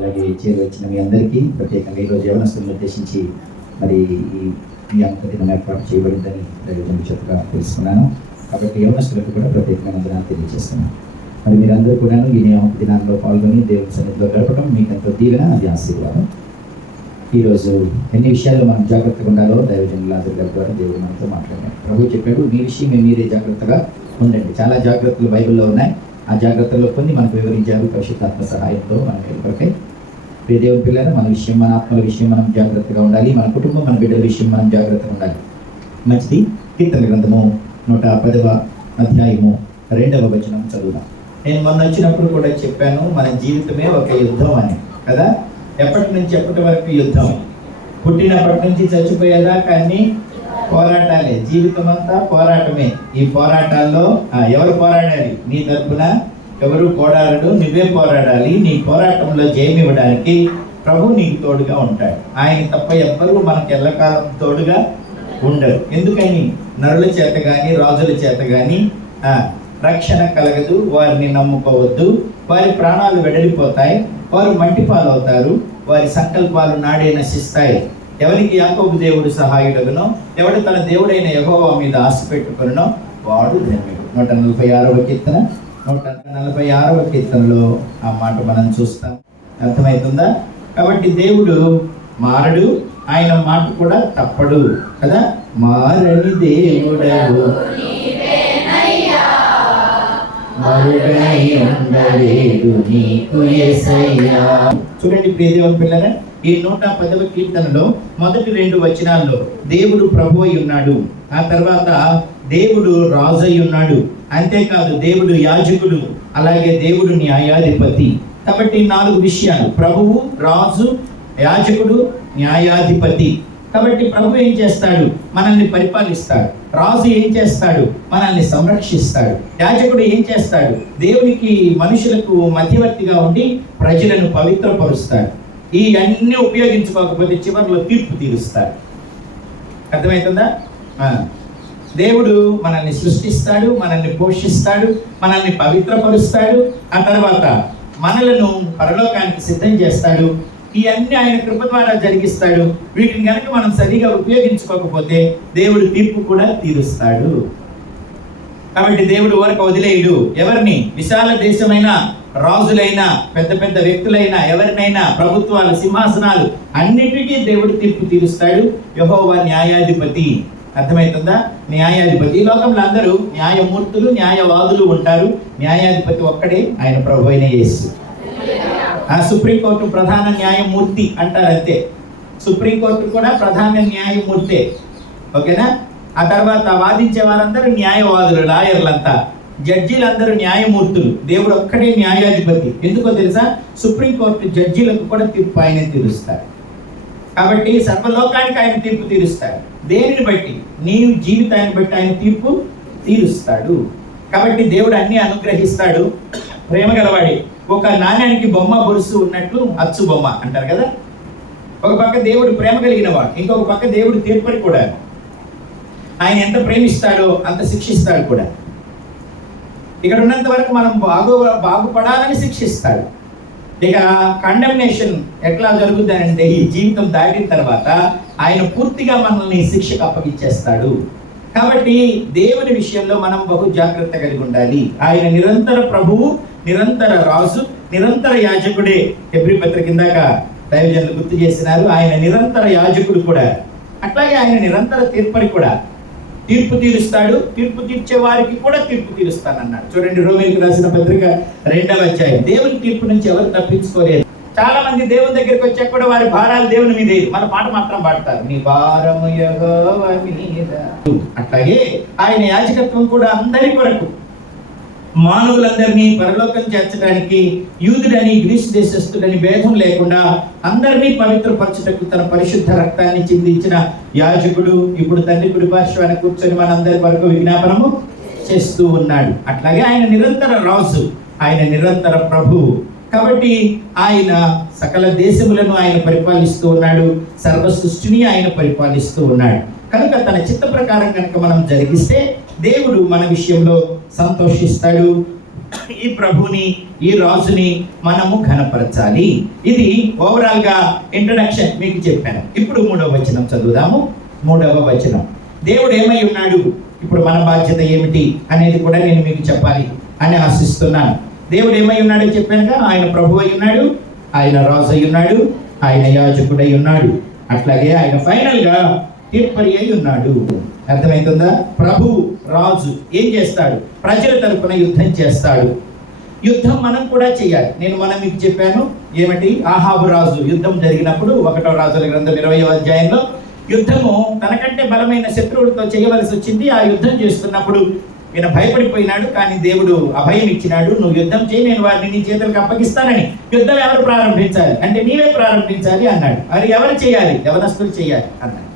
అలాగే చేరువచ్చిన మీ అందరికీ ప్రత్యేకంగా ఈరోజు యవనస్తులను ఉద్దేశించి మరి ఈ అంతదినం ఏర్పాటు చేయబడిందని దైవజనుల చేతగా తెలుసుకున్నాను. కాబట్టి యవనస్తులకు కూడా ప్రత్యేకమైన వందనాలు తెలియజేస్తున్నాను. మరి మీరందరూ కూడా ఈ నియామక దినాల్లో పాల్గొని దేవుని సన్నిధిలో గడపడం మీకు ఎంతో దీవెన, అది ఆశీర్వాదం. ఈరోజు ఎన్ని విషయాల్లో మనం జాగ్రత్తగా ఉండాలో దైవజనుల ద్వారా దేవుడు మనతో మాట్లాడారు. ప్రభు చెప్పాడు, మీ విషయం మీరే జాగ్రత్తగా ఉండండి. చాలా జాగ్రత్తలు బైబిల్లో ఉన్నాయి. ఆ జాగ్రత్తల్లో కొన్ని మనకు వివరించారు పరిశుద్ధాత్మ సహాయంతో. మనం ఎప్పటికై ప్రియ దేవుని పిల్లలు, మన విషయం, మన ఆత్మల విషయం మనం జాగ్రత్తగా ఉండాలి. మన కుటుంబం, మన బిడ్డల విషయం మనం జాగ్రత్తగా ఉండాలి. మంచిది. కీర్తన గ్రంథము 110వ అధ్యాయము 2వ వచనం చదువుదాం. నేను మొన్న వచ్చినప్పుడు కూడా చెప్పాను, మన జీవితమే ఒక యుద్ధం అని కదా. ఎప్పటి నుంచి ఎప్పటి వరకు యుద్ధం? పుట్టినప్పటి నుంచి చచ్చిపోయేదాకా అన్ని పోరాటాలే. జీవితం అంతా పోరాటమే. ఈ పోరాటాల్లో ఎవరు పోరాడాలి? నీ తరపున ఎవరు పోరాడడు, నువ్వే పోరాడాలి. నీ పోరాటంలో జయమివ్వడానికి ప్రభు నీకు తోడుగా ఉంటాడు. ఆయన తప్ప ఎవ్వరూ మనకు ఎల్లకాలం తోడుగా ఉండరు. ఎందుకని? నరుల చేత కానీ రాజుల చేత కానీ రక్షణ కలగదు. వారిని నమ్ముకోవద్దు. వారి ప్రాణాలు వెడలిపోతాయి. వారు మట్టి పాలవుతారు. వారి సంకల్పాలు నాడే నశిస్తాయి. ఎవరికి యాకోబు దేవుడు సహాయుడగునో, ఎవడు తన దేవుడైన యెహోవా మీద ఆశ పెట్టుకొనునో వాడు ధన్యుడు. 146వ కీర్తనలో ఆ మాట మనం చూస్తాం. అర్థమవుతుందా? కాబట్టి దేవుడు మారడు, ఆయన మాట కూడా తప్పడు కదా. మారని దేవుడవు, చూడండి ప్రియ దేవుని పిల్లరా, ఈ 110వ కీర్తనలో మొదటి 2 వచనాల్లో దేవుడు ప్రభు అయి ఉన్నాడు. ఆ తర్వాత దేవుడు రాజు అయి ఉన్నాడు. అంతేకాదు దేవుడు యాజకుడు, అలాగే దేవుడు న్యాయాధిపతి. కాబట్టి 4 విషయాలు: ప్రభువు, రాజు, యాజకుడు, న్యాయాధిపతి. కాబట్టి ప్రభు ఏం చేస్తాడు? మనల్ని పరిపాలిస్తాడు. రాజు ఏం చేస్తాడు? మనల్ని సంరక్షిస్తాడు. యాజకుడు ఏం చేస్తాడు? దేవునికి మనుషులకు మధ్యవర్తిగా ఉండి ప్రజలను పవిత్రపరుస్తాడు. ఈ అన్ని ఉపయోగించుకోకపోతే చివరిలో తీర్పు తీరుస్తాడు. అర్థమవుతుందా? దేవుడు మనల్ని సృష్టిస్తాడు, మనల్ని పోషిస్తాడు, మనల్ని పవిత్రపరుస్తాడు. ఆ తర్వాత మనలను పరలోకానికి సిద్ధం చేస్తాడు. ఇవన్నీ ఆయన కృప ద్వారా జరిగిస్తాడు. వీటిని కనుక మనం సరిగా ఉపయోగించుకోకపోతే దేవుడు తీర్పు కూడా తీరుస్తాడు. కాబట్టి దేవుడు ఊరక వదిలేయుడు. ఎవరిని? విశాల దేశమైన రాజులైనా, పెద్ద పెద్ద వ్యక్తులైనా, ఎవరినైనా, ప్రభుత్వాలు, సింహాసనాలు అన్నిటికీ దేవుడు తీర్పు తీరుస్తాడు. యెహోవా న్యాయాధిపతి. అర్థమవుతుందా? న్యాయాధిపతి. ఈ లోకంలో అందరూ న్యాయమూర్తులు, న్యాయవాదులు ఉంటారు. న్యాయాధిపతి ఒక్కడే, ఆయన ప్రభు అయిన యేసు. సుప్రీంకోర్టు ప్రధాన న్యాయమూర్తి అంటారు, అంతే. సుప్రీంకోర్టు కూడా ప్రధాన న్యాయమూర్తే. ఓకేనా? ఆ తర్వాత వాదించే వారందరూ న్యాయవాదులు, లాయర్లంతా. జడ్జీలందరూ న్యాయమూర్తులు. దేవుడు ఒక్కడే న్యాయాధిపతి. ఎందుకో తెలుసా? సుప్రీంకోర్టు జడ్జీలకు కూడా తీర్పు ఆయనే తీరుస్తాడు. కాబట్టి సర్వలోకానికి ఆయన తీర్పు తీరుస్తాడు. దేనిని బట్టి? నీ జీవితాన్ని బట్టి ఆయన తీర్పు తీరుస్తాడు. కాబట్టి దేవుడు అన్ని అనుగ్రహిస్తాడు. ప్రేమ గలవాడి. ఒక నాణ్యానికి బొమ్మ బొరుసు ఉన్నట్లు అచ్చు బొమ్మ అంటారు కదా. ఒక పక్క దేవుడు ప్రేమ కలిగిన వాడు, ఇంకొక పక్క దేవుడు తీర్పరి కూడా. ఆయన ఎంత ప్రేమిస్తాడో అంత శిక్షిస్తాడు కూడా. ఇక్కడ ఉన్నంత వరకు మనం బాగుపడాలని శిక్షిస్తాడు. ఇక కండెమ్నేషన్ ఎట్లా జరుగుతుందంటే, ఈ జీవితం దాటిన తర్వాత ఆయన పూర్తిగా మనల్ని శిక్షకు అప్పగించేస్తాడు. కాబట్టి దేవుని విషయంలో మనం బహు జాగ్రత్త కలిగి ఉండాలి. ఆయన నిరంతర ప్రభువు, నిరంతర రాజు, నిరంతర యాజకుడే. హెబ్రీ పత్రిక కిందాక దైవజనులు గుర్తు చేసినారు. ఆయన నిరంతర యాజకుడు కూడా. అట్లాగే ఆయన నిరంతర తీర్పరి కూడా. తీర్పు తీరుస్తాడు. తీర్పు తీర్చే వారికి కూడా తీర్పు తీరుస్తానన్నాడు. చూడండి, రోమీయులకు రాసిన పత్రిక 2వ అధ్యాయం. దేవుని తీర్పు నుంచి ఎవరు తప్పించుకోలేదు. చాలా మంది దేవుని దగ్గరికి వచ్చాక కూడా వారి భారాలు దేవుని మీద, మన పాట మాత్రం పాడతారు, నీ భారము యెహోవా మీద. అట్లాగే ఆయన యాజకత్వం కూడా అందరి కొరకు, మానవులందరినీ పరలోకం చేర్చడానికి యూదుడని గ్రీసు దేశస్థుడని భేదం లేకుండా అందరినీ పవిత్రపరచుటకు తన పరిశుద్ధ రక్తాన్ని చిందించిన యాజకుడు ఇప్పుడు తండ్రి కుడి పార్శ్వాన కూర్చొని మనందరి వరకు విజ్ఞాపనము చేస్తూ ఉన్నాడు. అట్లాగే ఆయన నిరంతర రాజు, ఆయన నిరంతర ప్రభువు. కాబట్టి ఆయన సకల దేశములను ఆయన పరిపాలిస్తూ ఉన్నాడు. సర్వ సృష్టిని ఆయన పరిపాలిస్తూ ఉన్నాడు. కనుక తన చిత్త ప్రకారం కనుక మనం జరిగిస్తే దేవుడు మన విషయంలో సంతోషిస్తాడు. ఈ ప్రభుని, ఈ రాజుని మనము ఘనపరచాలి. ఇది ఓవరాల్ గా ఇంట్రడక్షన్ మీకు చెప్పాను. ఇప్పుడు 3వ వచనం చదువుదాము. 3వ వచనం, దేవుడు ఏమై ఉన్నాడు, ఇప్పుడు మన బాధ్యత ఏమిటి అనేది కూడా నేను మీకు చెప్పాలి అని ఆశిస్తున్నాను. దేవుడు ఏమై ఉన్నాడో చెప్పానుగా, ఆయన ప్రభు అయి ఉన్నాడు, ఆయన రాజు అయి ఉన్నాడు, ఆయన యాజకుడై ఉన్నాడు, అట్లాగే ఆయన ఫైనల్ గా తీర్పరి అయి ఉన్నాడు. అర్థమవుతుందా? ప్రభు రాజు ఏం చేస్తాడు? ప్రజల తరపున యుద్ధం చేస్తాడు. యుద్ధం మనం కూడా చేయాలి. నేను మీకు చెప్పాను ఏమిటి, ఆహాబు రాజు యుద్ధం జరిగినప్పుడు 1వ రాజుల గ్రంథం 20వ అధ్యాయంలో యుద్ధము తనకంటే బలమైన శత్రువులతో చేయవలసి వచ్చింది. ఆ యుద్ధం చేస్తున్నప్పుడు ఈయన భయపడిపోయినాడు. కానీ దేవుడు అభయం ఇచ్చినాడు, నువ్వు యుద్ధం చేయి, నేను వారిని నీ చేతులకు అప్పగిస్తానని. యుద్ధం ఎవరు ప్రారంభించాలి అంటే నీవే ప్రారంభించాలి అన్నాడు. అది ఎవరు చేయాలి? యవనస్తులు చేయాలి అన్నాడు.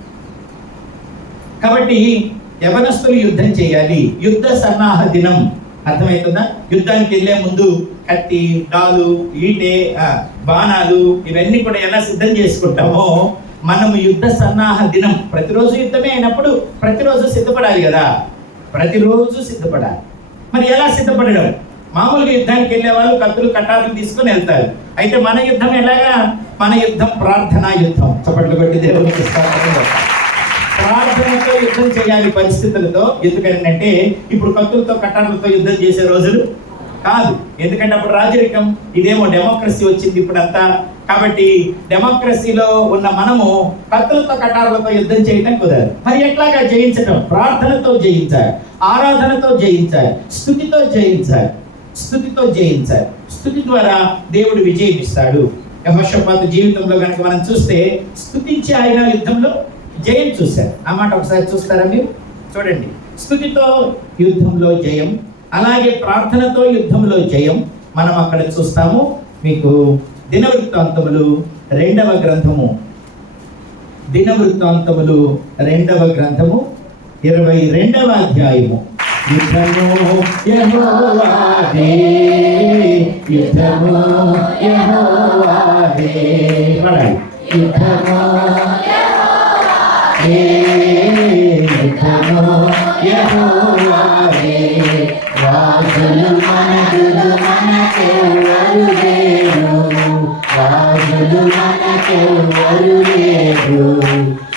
కాబట్టి యవనస్తులు యుద్ధం చేయాలి. యుద్ధ సన్నాహ దినం. అర్థమవుతుందా? యుద్ధానికి వెళ్ళే ముందు కత్తి, డాలు, ఈటె, బాణాలు ఇవన్నీ కూడా ఎలా సిద్ధం చేసుకుంటామో మనము యుద్ధ సన్నాహ దినం, ప్రతిరోజు యుద్ధమే అయినప్పుడు ప్రతిరోజు సిద్ధపడాలి కదా, ప్రతిరోజు సిద్ధపడాలి. మరి ఎలా సిద్ధపడడం? మామూలుగా యుద్ధానికి వెళ్ళే వాళ్ళు కత్తులు, కటారులు తీసుకొని వెళ్తారు. అయితే మన యుద్ధం ఎలాగా? మన యుద్ధం ప్రార్థనా యుద్ధం. చప్పట్లు కొట్టి దేవునికి ప్రార్థనతో యుద్ధం చేయాలి పరిస్థితులతో. ఎందుకంటే ఇప్పుడు కత్తులతో, కటారులతో యుద్ధం చేసే రోజులు కాదు. ఎందుకంటే అప్పుడు రాజరికం, ఇదేమో డెమోక్రసీ వచ్చింది ఇప్పుడంతా. కాబట్టి డెమోక్రసీలో ఉన్న మనము కత్తులతో, కటారులతో యుద్ధం చేయడం కుదరదు. మరి ఎట్లాగా జయించడం? ప్రార్థనతో జయించాలి, ఆరాధనతో జయించాలి, స్తుతితో జయించాలి, స్తుతితో జయించాలి. స్తుతి ద్వారా దేవుడు విజయం ఇస్తాడు. యెహోషాపాతు జీవితంలో కనుక మనం చూస్తే స్తుతించి ఆయన యుద్ధంలో జయం చూశారు. ఆ మాట ఒకసారి చూస్తారా మీరు? చూడండి, స్తుతితో యుద్ధంలో జయం, అలాగే ప్రార్థనతో యుద్ధంలో జయం మనం అక్కడ చూస్తాము. మీకు దినవృత్తాంతములు 2వ గ్రంథము, దినవృత్తాంతములు 2వ గ్రంథము 22వ అధ్యాయము. యుద్ధము యెహోవాదే, యుద్ధము యెహోవాదే, యుద్ధము యుద్ధము యెహోవాదే, రాజులు మనకులు మనకెవ్వరు లేరు, రాజులు మనకెవ్వరు లేరు,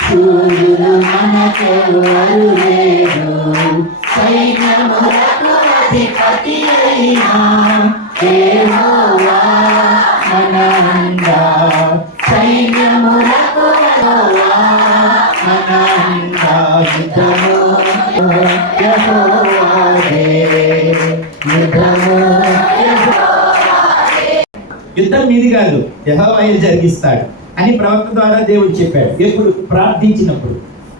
సూర్యులు మనకెవ్వరు లేరు, సైన్యములకు అధిపతి అయిన యెహోవా మన అండ, సైన్యములకు యెహోవా మన అండ, యుద్ధము యెహోవాదే, యుద్ధము యెహోవాదే. యుద్ధం మీది కాదు, యెహోవాయే జరిగిస్తాడు అని ప్రవక్త ద్వారా దేవుడు చెప్పాడు. ఎప్పుడు?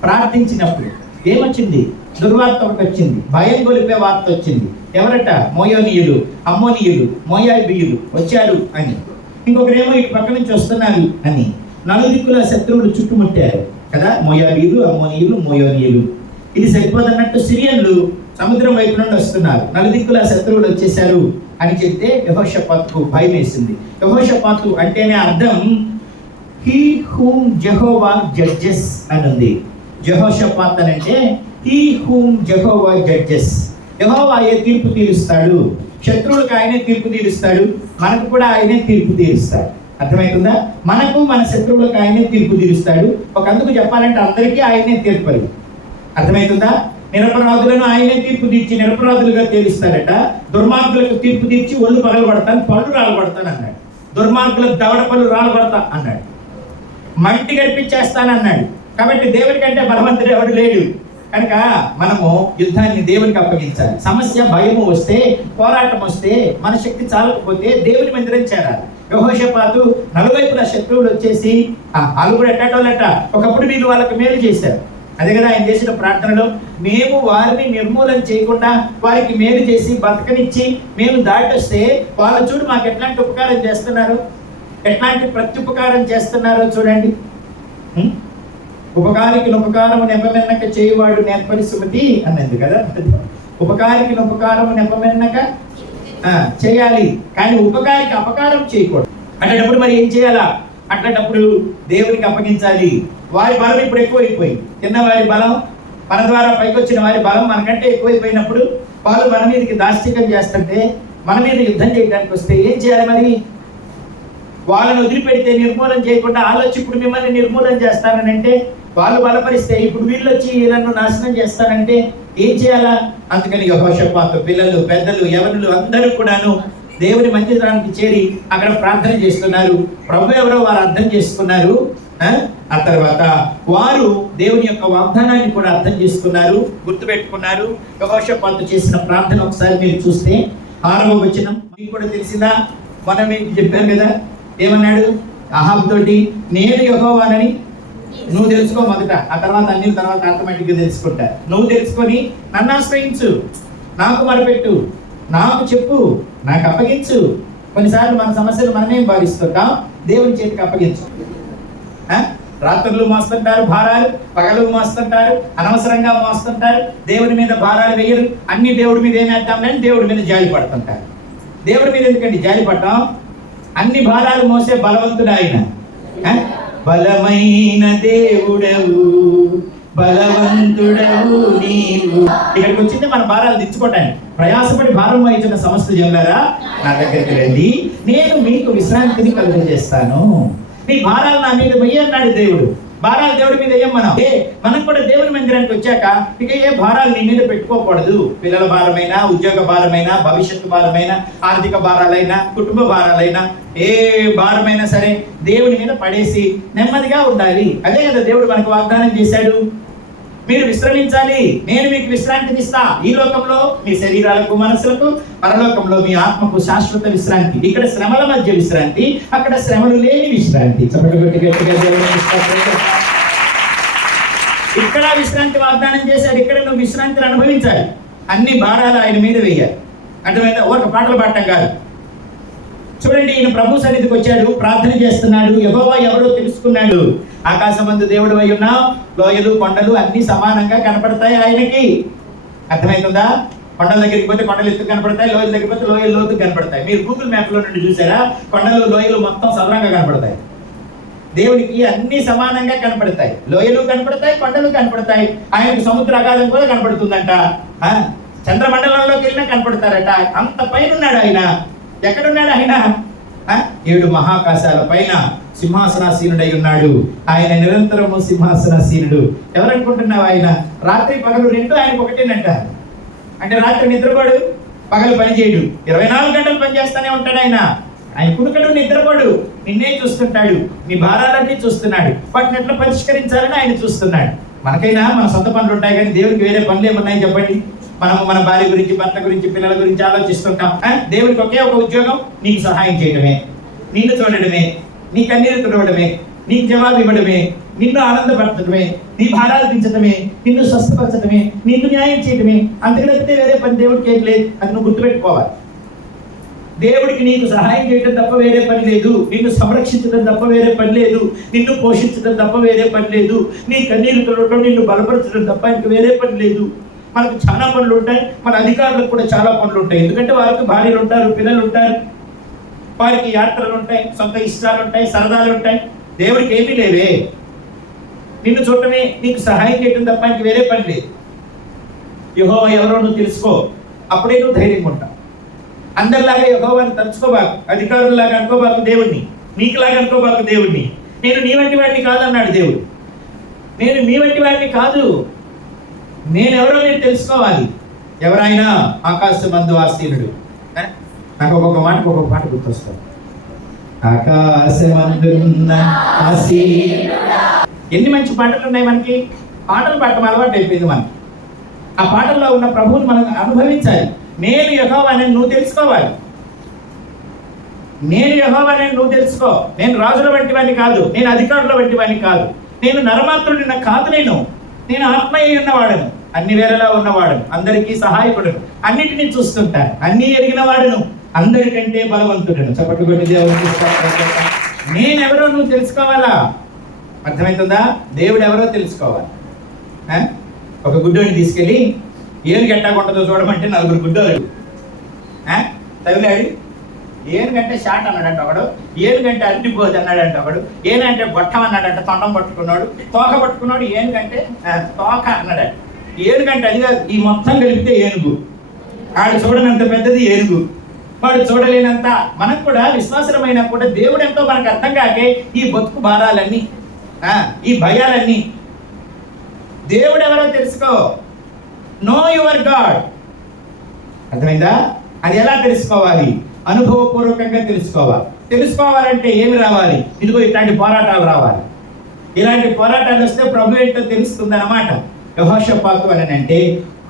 ప్రార్థించినప్పుడు ఏమొచ్చింది? దుర్వార్త ఒకటి వచ్చింది, భయం గొలిపే వార్త వచ్చింది. ఎవరట? మోయోనీయులు, అమ్మోనీయులు, మోయాబీయులు వచ్చారు అని. ఇంకొకరేమో ఇటు పక్క నుంచి వస్తున్నారు అని. నలుదిక్కుల శత్రువులు చుట్టుముట్టారు కదా, మోయాబీయులు, అమ్మోనీయులు, మోయోనీయులు. ఇది సరిపోదన్నట్టు సిరియన్లు సముద్రం వైపు నుండి వస్తున్నారు, నలుదిక్కుల శత్రువులు వచ్చేసారు అని చెప్తే యెహోషాపాతుకు భయం వేసింది. యెహోషాపాతు అంటేనే అర్థం హీ హూమ్ జెహోవా జడ్జెస్ అని ఉంది. యెహోషాపాత్ అని అంటే హీ హూమ్ జెహోవా జడ్జెస్, యెహోవాయే తీర్పు తీరుస్తాడు. శత్రువులకు ఆయనే తీర్పు తీరుస్తాడు, మనకు కూడా ఆయనే తీర్పు తీరుస్తాడు. అర్థమవుతుందా? మనకు మన శత్రువులకు ఆయనే తీర్పు తీరుస్తాడు. ఒక అందుకు చెప్పాలంటే అందరికీ ఆయనే తీర్పరు. అర్థమవుతుందా? నిరపరాధులను ఆయనే తీర్పు తీర్చి నిరపరాధులుగా తీరుస్తాడట. దుర్మార్గులకు తీర్పు తీర్చి ఒళ్ళు పగలబడతాను, పళ్ళు రాలబడతాను అన్నాడు. దుర్మార్గులకు దవడ పళ్ళు రాలబడతా అన్నాడు. మంటి గడిపించేస్తానన్నాడు. కాబట్టి దేవుడి కంటే బలవంతుడు ఎవడు లేడు. కనుక మనము యుద్ధాన్ని దేవునికి అప్పగించాలి. సమస్య, భయము వస్తే, పోరాటం వస్తే, మన శక్తి చాలకపోతే దేవుని మందిరం చేరాలి. యెహోషాపాతు నలువైపుల శత్రువులు వచ్చేసి వాళ్ళు కూడా ఎట్టాటోళ్ళట, ఒకప్పుడు వీళ్ళు వాళ్ళకి మేలు చేశారు. అదే కదా ఆయన చేసిన ప్రార్థనలో, మేము వారిని నిర్మూలన చేయకుండా వారికి మేలు చేసి బతకనిచ్చి మేము దాటొస్తే వాళ్ళు చూడు మాకు ఎట్లాంటి ఉపకారం చేస్తున్నారు, ఎట్లాంటి ప్రత్యుపకారం చేస్తున్నారో చూడండి. ఉపకారికి ఉపకారము నెపమెన్నక చేయువాడు నేర్పరి సుమతి అన్నది కదా. ఉపకారికి ఉపకారము నెపమెన్నక చేయాలి, కానీ ఉపకారికి అపకారం చేయకూడదు. అట్లాంటప్పుడు మరి ఏం చేయాలా? అట్లాంటప్పుడు దేవునికి అప్పగించాలి. వారి బలం ఇప్పుడు ఎక్కువైపోయింది. చిన్నవారి బలం, మన ద్వారా పైకి వచ్చిన వారి బలం మనకంటే ఎక్కువైపోయినప్పుడు వాళ్ళు మన మీదకి దాష్టికం చేస్తుంటే మన మీద యుద్ధం చేయడానికి వస్తే ఏం చేయాలి మరి? వాళ్ళని వదిలిపెడితే నిర్మూలన చేయకుండా ఆలోచి ఇప్పుడు మిమ్మల్ని నిర్మూలన చేస్తానంటే, వాళ్ళు బలపరిస్తే ఇప్పుడు వీళ్ళు వచ్చి వీళ్ళను నాశనం చేస్తానంటే ఏం చేయాలా? అందుకని యెహోషాపాతు పిల్లలు, పెద్దలు, యవనులు అందరూ కూడాను దేవుని మందిరానికి చేరి అక్కడ ప్రార్థన చేస్తున్నారు. ప్రభు ఎవరో వారు అర్థం చేసుకున్నారు. ఆ తర్వాత వారు దేవుని యొక్క వాగ్దానాన్ని కూడా అర్థం చేసుకున్నారు, గుర్తుపెట్టుకున్నారు. యెహోషాపాతు చేసిన ప్రార్థన ఒకసారి మీరు చూస్తే 6వ వచనం మీకు కూడా తెలిసిందా? మనం మీకు చెప్పాను కదా, ఏమన్నాడు అహాబు తోటి? నేను యెహోవానని నువ్వు తెలుసుకో మొదట, ఆ తర్వాత అన్ని తర్వాత ఆటోమేటిక్గా తెలుసుకుంటా. నువ్వు తెలుసుకొని నన్ను ఆశ్రయించు, నాకు మొరపెట్టు, నాకు చెప్పు, నాకు అప్పగించు. కొన్నిసార్లు మన సమస్యలు మనమేం భావిస్తుంటాం, దేవుని చేతికి అప్పగించు. రాత్రులు మోస్తుంటారు భారాలు, పగలు మోస్తుంటారు, అనవసరంగా మోస్తుంటారు, దేవుడి మీద భారాలు వేయరు. అన్ని దేవుడి మీద ఏమేద్దాం లేని దేవుడి మీద జాలి పడుతుంటారు. దేవుడి మీద ఎందుకండి జాలి పడటం? అన్ని భారాలు మోసే బలవంతుడు ఆయన. బలమైన దేవుడవు, బలవంతుడవు నీవు. ఇక్కడికి వచ్చింది మన భారాలు తెచ్చుకోవటానికి. ప్రయాసపడి భారం వహించిన సమస్త జనులారా నా దగ్గరికి రండి, నేను మీకు విశ్రాంతిని కలుగజేస్తాను. నీ భారాలు నా మీద వెయ్యి అన్నాడు దేవుడు. భారాలు దేవుడి మీద వేయం మనం కూడా దేవుని మందిరానికి వచ్చాక ఇక ఏ భారాలు నీ మీద పెట్టుకోకూడదు. పిల్లల భారమైనా, ఉద్యోగ భారమైనా, భవిష్యత్తు భారమైనా, ఆర్థిక భారాలైనా, కుటుంబ భారాలైనా, ఏ భారమైనా సరే దేవుని మీద పడేసి నెమ్మదిగా ఉండాలి. అదే కదా దేవుడు మనకు వాగ్దానం చేశాడు. మీరు విశ్రమించాలి, నేను మీకు విశ్రాంతిని ఇస్తా. ఈ లోకంలో మీ శరీరాలకు, మనసులకు, పరలోకంలో మీ ఆత్మకు శాశ్వత విశ్రాంతి. ఇక్కడ శ్రమల మధ్య విశ్రాంతి, అక్కడ శ్రమలు లేని విశ్రాంతి. ఇక్కడ విశ్రాంతి వాగ్దానం చేశాడు, ఇక్కడ నువ్వు విశ్రాంతిని అనుభవించాలి. అన్ని భారాలు ఆయన మీద వేయాలి. అర్థమైందా? ఒక పాటలు పాడటం కాదు. చూడండి, ఈయన ప్రభు సన్నిధికి వచ్చాడు, ప్రార్థన చేస్తున్నాడు. యెహోవా ఎవరో తెలుసుకున్నాడు. ఆకాశమందు దేవుడు అయి ఉన్నావు, లోయలు, కొండలు అన్ని సమానంగా కనపడతాయి ఆయనకి. అర్థమవుతుందా? కొండల దగ్గరికి పోతే కొండలు ఎత్తు కనపడతాయి, లోయల దగ్గరికి పోతే లోయలు లోతు కనపడతాయి. మీరు గూగుల్ మ్యాప్ లో నుండి చూసారా? కొండలు, లోయలు మొత్తం సదరంగా కనపడతాయి. దేవుడికి అన్ని సమానంగా కనపడతాయి. లోయలు కనపడతాయి, కొండలు కనపడతాయి. ఆయనకు సముద్ర అగాధం కూడా కనపడుతుందంట. చంద్రమండలంలోకి వెళ్ళినా కనపడతారట. అంత పైన ఉన్నాడు ఆయన. ఎక్కడున్నాడు ఆయన? 7 మహాకాశాల పైన సింహాసనాసీనుడై ఉన్నాడు. ఆయన నిరంతరము సింహాసనాసీనుడు. ఎవరనుకుంటున్నావు? ఆయన రాత్రి పగలు రెండు ఆయనకు ఒకటేనంట. అంటే రాత్రి నిద్రపోడు, పగలు పని చేయడు, 24 గంటలు పని చేస్తూనే ఉంటాడు ఆయన. ఆయన కుడుకడు, నిద్రపోడు, నిన్నే చూస్తుంటాడు, నీ భారాలన్నీ చూస్తున్నాడు. వాటిని ఎట్లా పరిష్కరించాలని ఆయన చూస్తున్నాడు. మనకైనా మన సొంత పనులు ఉంటాయి, కానీ దేవుడికి వేరే పనులు ఏమున్నాయి చెప్పండి? మనము మన భార్య గురించి, భర్త గురించి, పిల్లల గురించి ఆలోచిస్తుంటాం. దేవుడికి ఒకే ఒక ఉద్యోగం, నీకు సహాయం చేయడమే, నిన్ను చూడడమే, నీ కన్నీరు తుడవడమే, నీకు జవాబు ఇవ్వడమే, నిన్ను ఆనందపరచడమే, నీ భారాలు దించడమే, నిన్ను స్వస్థపరచడమే, నీకు న్యాయం చేయడమే. అంతకంటే వేరే పని దేవుడికి ఏం లేదు. అది నువ్వు గుర్తుపెట్టుకోవాలి. దేవుడికి నీకు సహాయం చేయడం తప్ప వేరే పని లేదు. నిన్ను సంరక్షించడం తప్ప వేరే పని లేదు. నిన్ను పోషించడం తప్ప వేరే పని లేదు. నీ కన్నీరు తుడవడం, నిన్ను బలపరచడం తప్ప ఇంక వేరే పని లేదు. మనకు చాలా పనులు ఉంటాయి, మన అధికారులకు కూడా చాలా పనులు ఉంటాయి. ఎందుకంటే వారికి భార్యలు ఉంటారు, పిల్లలు ఉంటారు, వారికి యాత్రలు ఉంటాయి, సొంత ఇష్టాలు ఉంటాయి, సరదాలు ఉంటాయి. దేవుడికి ఏమీ లేవే. నిన్ను చూడటమే, నీకు సహాయం చేయడం తప్ప ఇంక వేరే పని లేదు. యెహోవా ఎవరో నువ్వు తెలుసుకో, అప్పుడే నువ్వు ధైర్యంగా ఉంటావు. అందరిలాగా యెహోవాని తలుచుకోబాకు, అధికారులాగా అనుకోబాకు దేవుడిని, నీకులాగా అనుకోబాకు దేవుడిని. నేను నీ వంటి వాడిని కాదన్నాడు దేవుడు. నేను మీ వంటి వాడిని కాదు, నేనెవరో మీరు తెలుసుకోవాలి. ఎవరైనా ఆకాశమందు ఆసీనుడు. నాకు ఒక్కొక్క మాటకు ఒక్కొక్క పాట గుర్తొస్తుంది. ఆకాశమందున్న ఆసీనుడా. ఎన్ని మంచి పాటలు ఉన్నాయి మనకి. పాటలు పాడటం అలవాటు అయిపోయింది మనకి. ఆ పాటల్లో ఉన్న ప్రభువుని మనం అనుభవించాలి. నేను యెహోవాని నువ్వు తెలుసుకోవాలి. నేను యెహోవాని నువ్వు తెలుసుకో. నేను రాజుల వంటి వాడిని కాదు, నేను అధికారుల వంటి వాడిని కాదు, నేను నరమాత్రుడిని కాదు, నేను ఆత్మయ్య ఉన్నవాడను, అన్ని వేళలా ఉన్నవాడను, అందరికీ సహాయకుడను, అన్నిటినీ చూస్తుంటాను, అన్ని ఎరిగిన వాడును, అందరికంటే బలవంతుడను. చప్పట్లు కొట్టి దేవుడికి నేనెవరో నువ్వు తెలుసుకోవాలా. అర్థమవుతుందా? దేవుడు ఎవరో తెలుసుకోవాలి. ఒక గుడ్డోని తీసుకెళ్ళి ఏను గట్టాకుంటుందో చూడమంటే 4 గుడ్డోలు తగిలాడు. ఏనుగంటే షాట్ అన్నాడంట ఒకడు, ఏనుగంటే అడ్డిపోదు అన్నాడంట ఒకడు, ఏనంటే గొట్టం అన్నాడంట, తొండం పట్టుకున్నాడు, తోక పట్టుకున్నాడు, ఏనుగంటే తోక అన్నాడంట. ఏనుగంటే అది కాదు, ఈ మొత్తం కలిపితే ఏనుగు. ఆడు చూడనంత పెద్దది ఏనుగు. వాడు చూడలేనంత. మనకు కూడా విశ్వాసమైనా కూడా దేవుడు ఎంతో మనకు అర్థం కాకే ఈ బతుకు భారాలన్నీ, ఈ భయాలన్నీ. దేవుడు ఎవరో తెలుసుకో. Know your god. అర్థమైందా? అది ఎలా తెలుసుకోవాలి? అనుభవపూర్వకంగా తెలుసుకోవాలి. తెలుసుకోవాలంటే ఏమి రావాలి? ఇదిగో ఇట్లాంటి పోరాటాలు రావాలి. ఇలాంటి పోరాటాలు వస్తే ప్రభు ఏంటో తెలుస్తుంది అన్నమాట. యెహోషాపాతు అని అంటే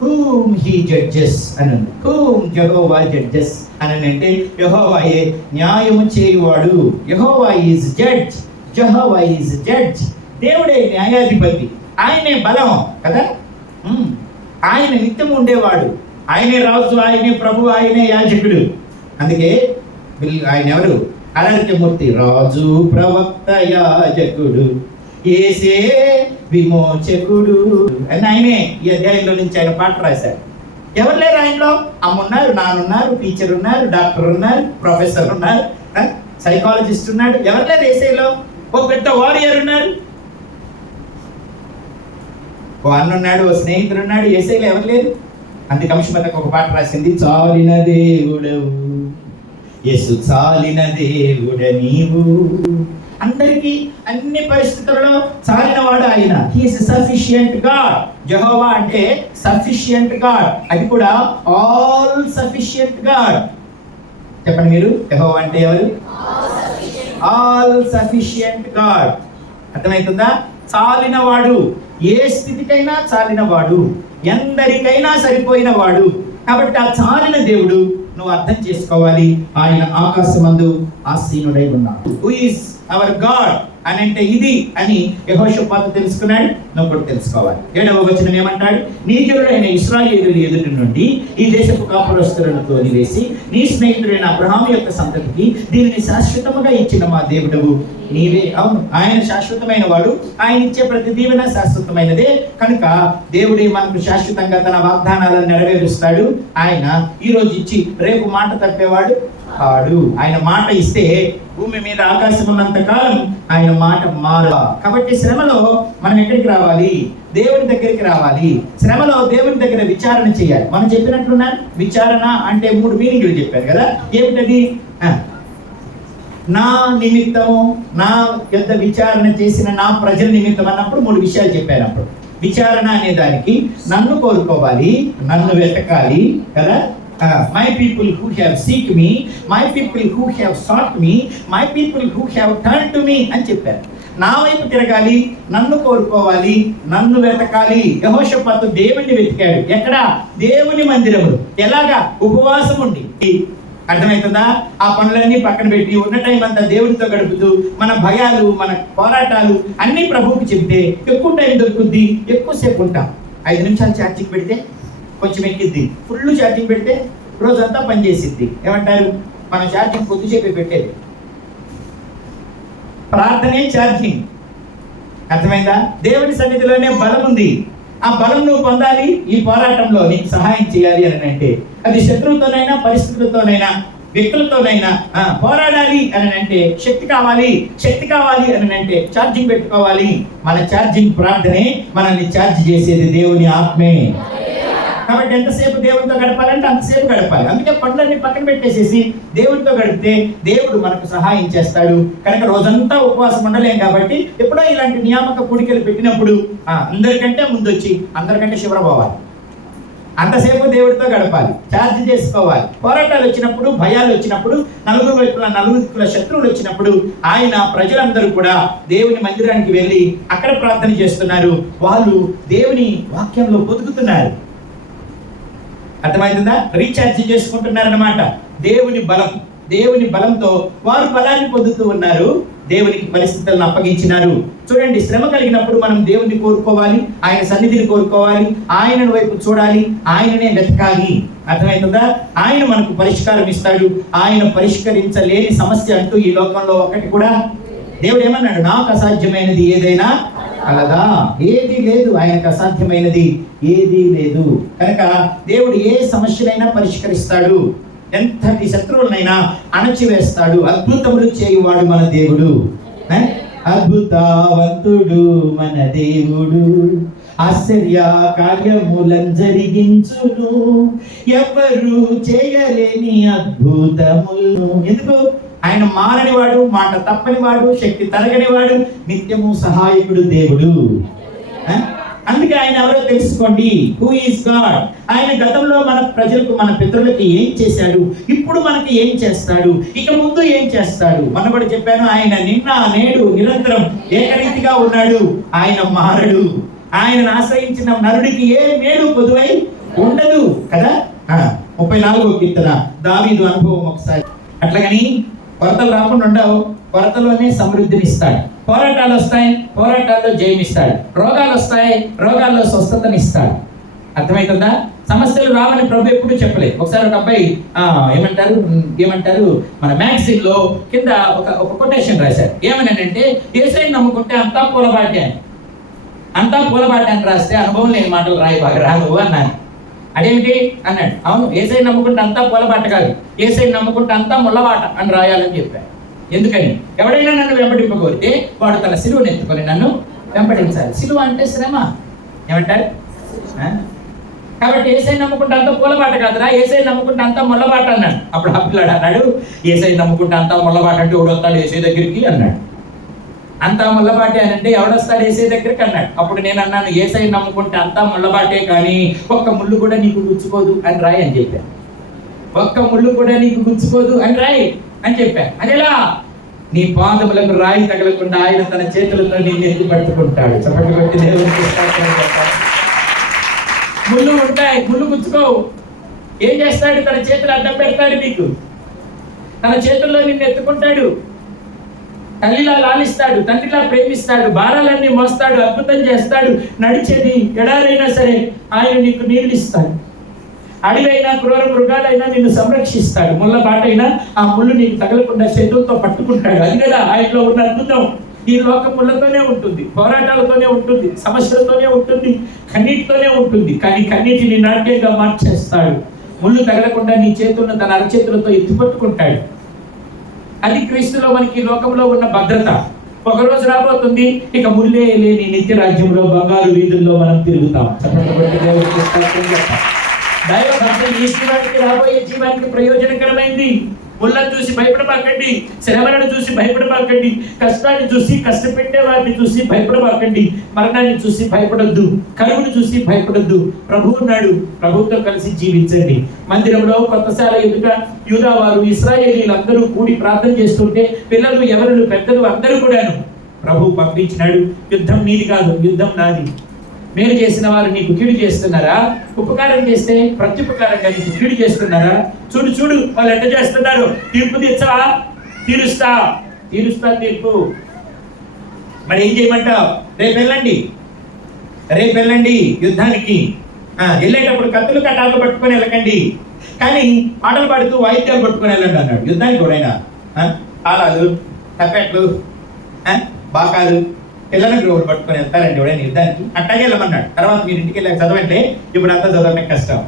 whom he judges అని, whom Jehovah judges అని అంటే యెహోవాయే న్యాయము చేయువాడు. Jehovah is judge. Jehovah is judge. దేవుడే న్యాయాధిపతి. ఆయనే బలం కదా. ఆయన నిత్యం ఉండేవాడు. ఆయనే రాజు, ఆయనే ప్రభు, ఆయనే యాజకుడు. అందుకే ఆయన ఎవరు? అనంతమూర్తి. రాజు, ప్రవక్త, యాజకుడు, యేసే విమోచకుడు అని ఆయనే ఈ అధ్యాయంలో నుంచి ఆయన పాట రాశారు. ఎవరు లేరు ఆయనలో? అమ్మున్నారు, నాన్నున్నారు, టీచర్ ఉన్నారు, డాక్టర్ ఉన్నారు, ప్రొఫెసర్ ఉన్నారు, సైకాలజిస్ట్ ఉన్నాడు. ఎవరు లేరు యేసేలో? ఓ పెద్ద వారియర్ ఉన్నారు, ఓ అన్న ఉన్నాడు, ఓ స్నేహితుడు ఉన్నాడు. యేసేలో ఎవరు లేరు? అందుకే అంశమతకు ఒక పాట రాసింది. చాలిన దేవుడవు యేసు, చాలిన దేవుడ నీవు. అందరికీ అన్ని పరిస్థితుల్లో చాలిన వాడు ఆయన. He is sufficient God. Jehovah అంటే సఫిషియంట్ గాడ్. అది కూడా ఆల్ సఫిషియంట్ గాడ్. చెప్పండి మీరు, యెహోవా అంటే ఎవరు? All sufficient God. అర్థమవుతుందా? చాలిన వాడు, ఏ స్థితికైనా చాలిన వాడు, ఎందరికైనా సరిపోయిన వాడు. కాబట్టి ఆ చాలిన దేవుడు నువ్వు అర్థం చేసుకోవాలి. ఆయన ఆకాశమందు ఆసీనుడై ఉన్నాడు. హూ ఈస్ అవర్ గాడ్ అని అంటే ఇది అని యెహోషాపాతు తెలుసుకున్నాడు. నువ్వు కూడా తెలుసుకోవాలి. 7వ వచనం ఏమంటాడు? నీ జనుడైన ఇశ్రాయేలు ఎదుటి నుండి ఈ దేశపు కాపురస్తులను తోలివేసి నీ స్నేహితుడైన అబ్రహాము యొక్క సంతతికి దీనిని శాశ్వతముగా ఇచ్చిన మా దేవుడవు నీవే. అవును, ఆయన శాశ్వతమైన వాడు. ఆయన ఇచ్చే ప్రతి దీవెన శాశ్వతమైనదే. కనుక దేవుడే మనకు శాశ్వతంగా తన వాగ్దానాలను నెరవేరుస్తాడు. ఆయన ఈ రోజు ఇచ్చి రేపు మాట తప్పేవాడు కాడు. ఆయన మాట ఇస్తే భూమి మీద ఆకాశం ఉన్నంత కాలం ఆయన మాట మారదు. కాబట్టి శ్రమలో మనం ఎక్కడికి రావాలి? దేవుని దగ్గరికి రావాలి. శ్రమలో దేవుని దగ్గర విచారణ చేయాలి. మనం చెప్పినట్లున్నా విచారణ అంటే 3 మీనింగ్లు చెప్పారు కదా. ఏమిటది? నా నిమిత్తము, నా యొద్ద విచారణ చేసిన నా ప్రజల నిమిత్తం అన్నప్పుడు 3 విషయాలు చెప్పారు. అప్పుడు విచారణ అనే దానికి నన్ను కోరుకోవాలి, నన్ను వెతకాలి కదా. My people who have seek me, my people who have sought me, my people who have turned to me అని చెప్పారు. నా వైపు తిరగాలి, నన్ను కోరుకోవాలి, నన్ను వెతకాలి. యెహోషాపాతు దేవుణ్ణి వెతికాడు. ఎక్కడ? దేవుని మందిరములో. ఎలాగా? ఉపవాసం ఉండి. అర్థమవుతుందా? ఆ పనులన్నీ పక్కన పెట్టి ఉన్న టైం అంతా దేవుడితో గడుపుతూ మన భయాలు, మన పోరాటాలు అన్ని ప్రభువుకి చెబితే ఎక్కువ టైం దొరుకుద్ది, ఎక్కువసేపు ఉంటాం. 5 నిమిషాలు ఛార్జింగ్ పెడితే కొంచెం ఎక్కిద్ది. ఫుల్ ఛార్జింగ్ పెడితే రోజంతా పనిచేసిద్ది. ఏమంటారు? మన ఛార్జింగ్ కొద్దిసేపే పెట్టేది. ప్రార్థనే ఛార్జింగ్. అర్థమైందా? దేవుని సన్నిధిలోనే బలం ఉంది. ఆ బలం నువ్వు పొందాలి. ఈ పోరాటంలో నీకు సహాయం చేయాలి అని అంటే అది శత్రువుతోనైనా, పరిస్థితులతోనైనా, వ్యక్తులతోనైనా పోరాడాలి అని అంటే శక్తి కావాలి. శక్తి కావాలి అని అంటే ఛార్జింగ్ పెట్టుకోవాలి. మన ఛార్జింగ్ ప్రార్థనే మనల్ని ఛార్జ్ చేసేది దేవుని ఆత్మే. కాబట్టి ఎంతసేపు దేవునితో గడపాలంటే అంతసేపు గడపాలి. అందుకే పనులన్నీ పక్కన పెట్టేసేసి దేవునితో గడిపితే దేవుడు మనకు సహాయం చేస్తాడు. కనుక రోజంతా ఉపవాసం ఉండలేం కాబట్టి ఎప్పుడో ఇలాంటి నియామక కూడికలు పెట్టినప్పుడు అందరికంటే ముందు వచ్చి అందరికంటే శివరపోవాలి. అంతసేపు దేవుడితో గడపాలి, ఛార్జ్ చేసుకోవాలి. పోరాటాలు వచ్చినప్పుడు, భయాలు వచ్చినప్పుడు, నలుగురు వైపుల దిక్కుల శత్రువులు వచ్చినప్పుడు ఆయన ప్రజలందరూ కూడా దేవుని మందిరానికి వెళ్ళి అక్కడ ప్రార్థన చేస్తున్నారు. వాళ్ళు దేవుని వాక్యంలో బతుకుతున్నారు. అర్థమవుతుందా? రీఛార్జ్ చేసుకుంటున్నారన్నమాట. దేవుని బలం, దేవుని బలంతో వారు బలాన్ని పొందుతూ ఉన్నారు. దేవునికి పరిస్థితులను అప్పగించినారు. చూడండి, శ్రమ కలిగినప్పుడు మనం దేవుని కోరుకోవాలి, ఆయన సన్నిధిని కోరుకోవాలి, ఆయన వైపు చూడాలి, ఆయననే వెతకాలి. అర్థమవుతుందా? ఆయన మనకు పరిష్కారం ఇస్తాడు. ఆయన పరిష్కరించలేని సమస్య అంటూ ఈ లోకంలో ఒకటి కూడా. దేవుడు ఏమన్నాడు? నాకు అసాధ్యమైనది ఏదైనా కలదా? ఏది లేదు. ఆయనకు అసాధ్యమైనది ఏదీ లేదు. కనుక దేవుడు ఏ సమస్యనైనా పరిష్కరిస్తాడు. ఎంతటి శత్రువులనైనా అణచివేస్తాడు. అద్భుతములు చేయువాడు మన దేవుడు. అద్భుతవంతుడు మన దేవుడు, ఆశ్చర్య కార్యములను జరిగించును, ఎవరు చేయలేని అద్భుతములను. ఎందుకు? ఆయన మారనివాడు, మాట తప్పనివాడు, శక్తి తరగనివాడు, నిత్యము సహాయకుడు దేవుడు. అందుకే ఆయన ఎవరో తెలుసుకోండి. Who is God. ఆయన గతంలో మన ప్రజలకు, మన పితరులకి ఏం చేశాడు, ఇప్పుడు మనకి ఏం చేస్తాడు, ఇక ముందు ఏం చేస్తాడు. మనం కూడా చెప్పాను, ఆయన నిన్న నేడు నిరంతరం ఏకరీతిగా ఉన్నాడు. ఆయన మారడు. ఆయనను ఆశ్రయించిన నరుడికి ఏ మేలు పొదువై ఉండదు కదా. 34వ కీర్తన దావీదు అనుభవం ఒకసారి. అట్లాగని కొరతలు రాకుండా ఉండవు, కొరతలోనే సమృద్ధిని ఇస్తాడు. పోరాటాలు వస్తాయి, పోరాటాల్లో జయమిస్తాడు. రోగాలు వస్తాయి, రోగాల్లో స్వస్థతని ఇస్తాడు. అర్థమవుతుందా? సమస్యలు రావని ప్రభు ఎప్పుడు చెప్పలేదు. ఒకసారి ఒక అబ్బాయి ఏమంటారు మన మ్యాగజైన్ లో కింద ఒక కొటేషన్ రాశారు. ఏమనంటే, యేసయ్యను నమ్ముకుంటే అంతా పూలబాటే అని. అంతా పూలబాటే అని రాస్తే అనుభవం లేని మాటలు రాయి బాగా రాదు అన్నాను. అదేమిటి అన్నాడు. అవును, యేసయ్యను నమ్ముకుంటే అంతా పూలబాట కాదు, యేసయ్యను నమ్ముకుంటే అంతా ముళ్ళబాట అని రాయాలని చెప్పారు. ఎందుకని? ఎవడైనా నన్ను వెంబడింపగోరితే వాడు తన సిలువను ఎత్తుకొని నన్ను వెంబడించాలి. సిలువ అంటే శ్రమ. ఏమంటారు? కాబట్టి యేసయ్యను నమ్ముకుంటే అంతా పూలబాట కాదురా, యేసయ్యను నమ్ముకుంటే అంతా ముళ్ళబాట అన్నాడు. అప్పుడు ఆ పిల్లాడు అన్నాడు, యేసయ్యను నమ్ముకుంటే అంతా ముళ్ళబాట అంటే ఎవడొస్తాడు యేసయ్య దగ్గరికి అన్నాడు. అంతా ముళ్ళబాటే అని అంటే ఎవడొస్తాడు యేసయ్య దగ్గరికి అన్నాడు. అప్పుడు నేను అన్నాను, యేసయ్యను నమ్ముకుంటే అంతా ముళ్ళబాటే, కానీ ఒక్క ముళ్ళు కూడా నీకు గుచ్చుకోదు అని రాయి అని చెప్పాను. ఒక్క ముళ్ళు కూడా నీకు గుచ్చుకోదు అని రాయి అని చెప్పాను. అదేలా? నీ పాదములకు రాయి తగలకుండా ఆయన తన చేతులతో నిన్ను ఎత్తి పట్టుకుంటాడు. చప్పట్లు కొట్టి దేవునికి స్తోత్రం చెప్పాలి. ముళ్ళు ఉంటాయి, ముళ్ళు గుచ్చుకోవు. ఏం చేస్తాడు? తన చేతులు అడ్డం పెడతాడు నీకు, తన చేతుల్లో నిన్ను ఎత్తుకుంటాడు. తల్లిలా లాలిస్తాడు, తండ్రిలా ప్రేమిస్తాడు, భారాలన్నీ మోస్తాడు, అద్భుతం చేస్తాడు. నడిచేది ఎడారైనా సరే ఆయన నీకు నీళ్ళు ఇస్తాడు. అడవైనా క్రూర మృగాలైనా నిన్ను సంరక్షిస్తాడు. ముళ్ళ బాటైనా ఆ ముళ్ళు నీకు తగలకుండా చేతులతో పట్టుకుంటాడు. అది కదా ఆయనలో ఉన్న అద్భుతం. ఈ లోకం ముళ్ళతోనే ఉంటుంది, పోరాటాలతోనే ఉంటుంది, సమస్యలతోనే ఉంటుంది, కన్నీటితోనే ఉంటుంది. కానీ కన్నీటిని నాట్యంగా మార్చేస్తాడు. ముళ్ళు తగలకుండా నీ చేతులను తన అరచేతులతో ఎత్తిపట్టుకుంటాడు. అది క్రీస్తులో మనకి లోకంలో ఉన్న భద్రత. ఒకరోజు రాబోతుంది, ఇక ముళ్ళే లేని నిత్య రాజ్యంలో బంగారు వీధుల్లో మనం తిరుగుతాం. దైవ భక్తి ఈ జీవానికి, రాబోయే జీవానికి ప్రయోజనకరమైంది. ముళ్ళను చూసి భయపడబాకండి, శ్రమలను చూసి భయపడబాకండి, కష్టాన్ని చూసి, కష్టపెట్టే వారిని చూసి భయపడబాకండి, మరణాన్ని చూసి భయపడొద్దు, కరువును చూసి భయపడొద్దు. ప్రభువు ఉన్నాడు, ప్రభువుతో కలిసి జీవించండి. మందిరంలో కొత్తసాల ఎదుట యూదా వారు, ఇశ్రాయేలీలందరూ కూడి ప్రార్థన చేస్తుంటే పిల్లలు, ఎవరు, పెద్దలు అందరూ కూడాను ప్రభువు పంపించినాడు. యుద్ధం నీది కాదు, యుద్ధం నాది. మేలు చేసిన వారు నీకు కీడు చేస్తున్నారా? ఉపకారం చేస్తే ప్రత్యుపకారంగా నీకు కీడు చేస్తున్నారా? చూడు చూడు వాళ్ళు ఎట్ట చేస్తున్నారు. తీర్పు తీర్చవా? తీరుస్తా తీర్పు. మరి ఏం చేయమంటావు? రేపు వెళ్ళండి యుద్ధానికి. వెళ్ళేటప్పుడు కత్తులు కట్టాలు పట్టుకొని వెళ్ళకండి, కానీ పాటలు పాడుతూ వాయిద్యాలు పట్టుకొని వెళ్ళండి అన్నాడు. యుద్ధానికి ఎవరైనా తాళాలు, తప్పెట్లు, బాకాలు, పిల్లల గ్రోవులు పట్టుకొని వెళ్తారండి ఎవడైనా యుద్ధానికి? అట్టాగే వెళ్ళమన్నాడు. తర్వాత మీరు ఇంటికి వెళ్ళాక చదవంటే ఇప్పుడు అంతా చదవడం కష్టం.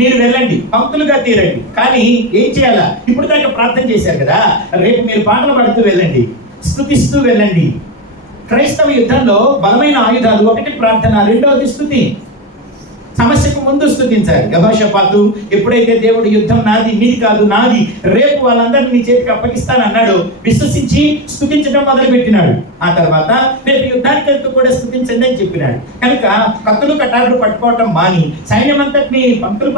మీరు వెళ్ళండి, పంక్తులుగా తీరండి, కానీ ఏం చేయాలా? ఇప్పుడు దాకా ప్రార్థన చేశారు కదా, రేపు మీరు పాటలు పాడుతూ వెళ్ళండి, స్తుతిస్తూ వెళ్ళండి. క్రైస్తవ యుద్ధంలో బలమైన ఆయుధాలు, ఒకటి ప్రార్థన, రెండవది స్తుతి. సమస్యకు ముందు స్తుతించాలి. యెహోషాపాతు ఎప్పుడైతే దేవుడు యుద్ధం నాది, మీది కాదు, నాది, రేపు వాళ్ళందరినీ నీ చేతికి అప్పగిస్తానన్నాడు, విశ్వసించి స్తుతించడం మొదలు పెట్టినాడు. ఆ తర్వాత రేపు యుద్ధానికి వెళ్తూ కూడా స్తుతించండి అని చెప్పినాడు. కనుక కత్తులు కటారులు పట్టుకోవటం మాని సైన్యమంతటిని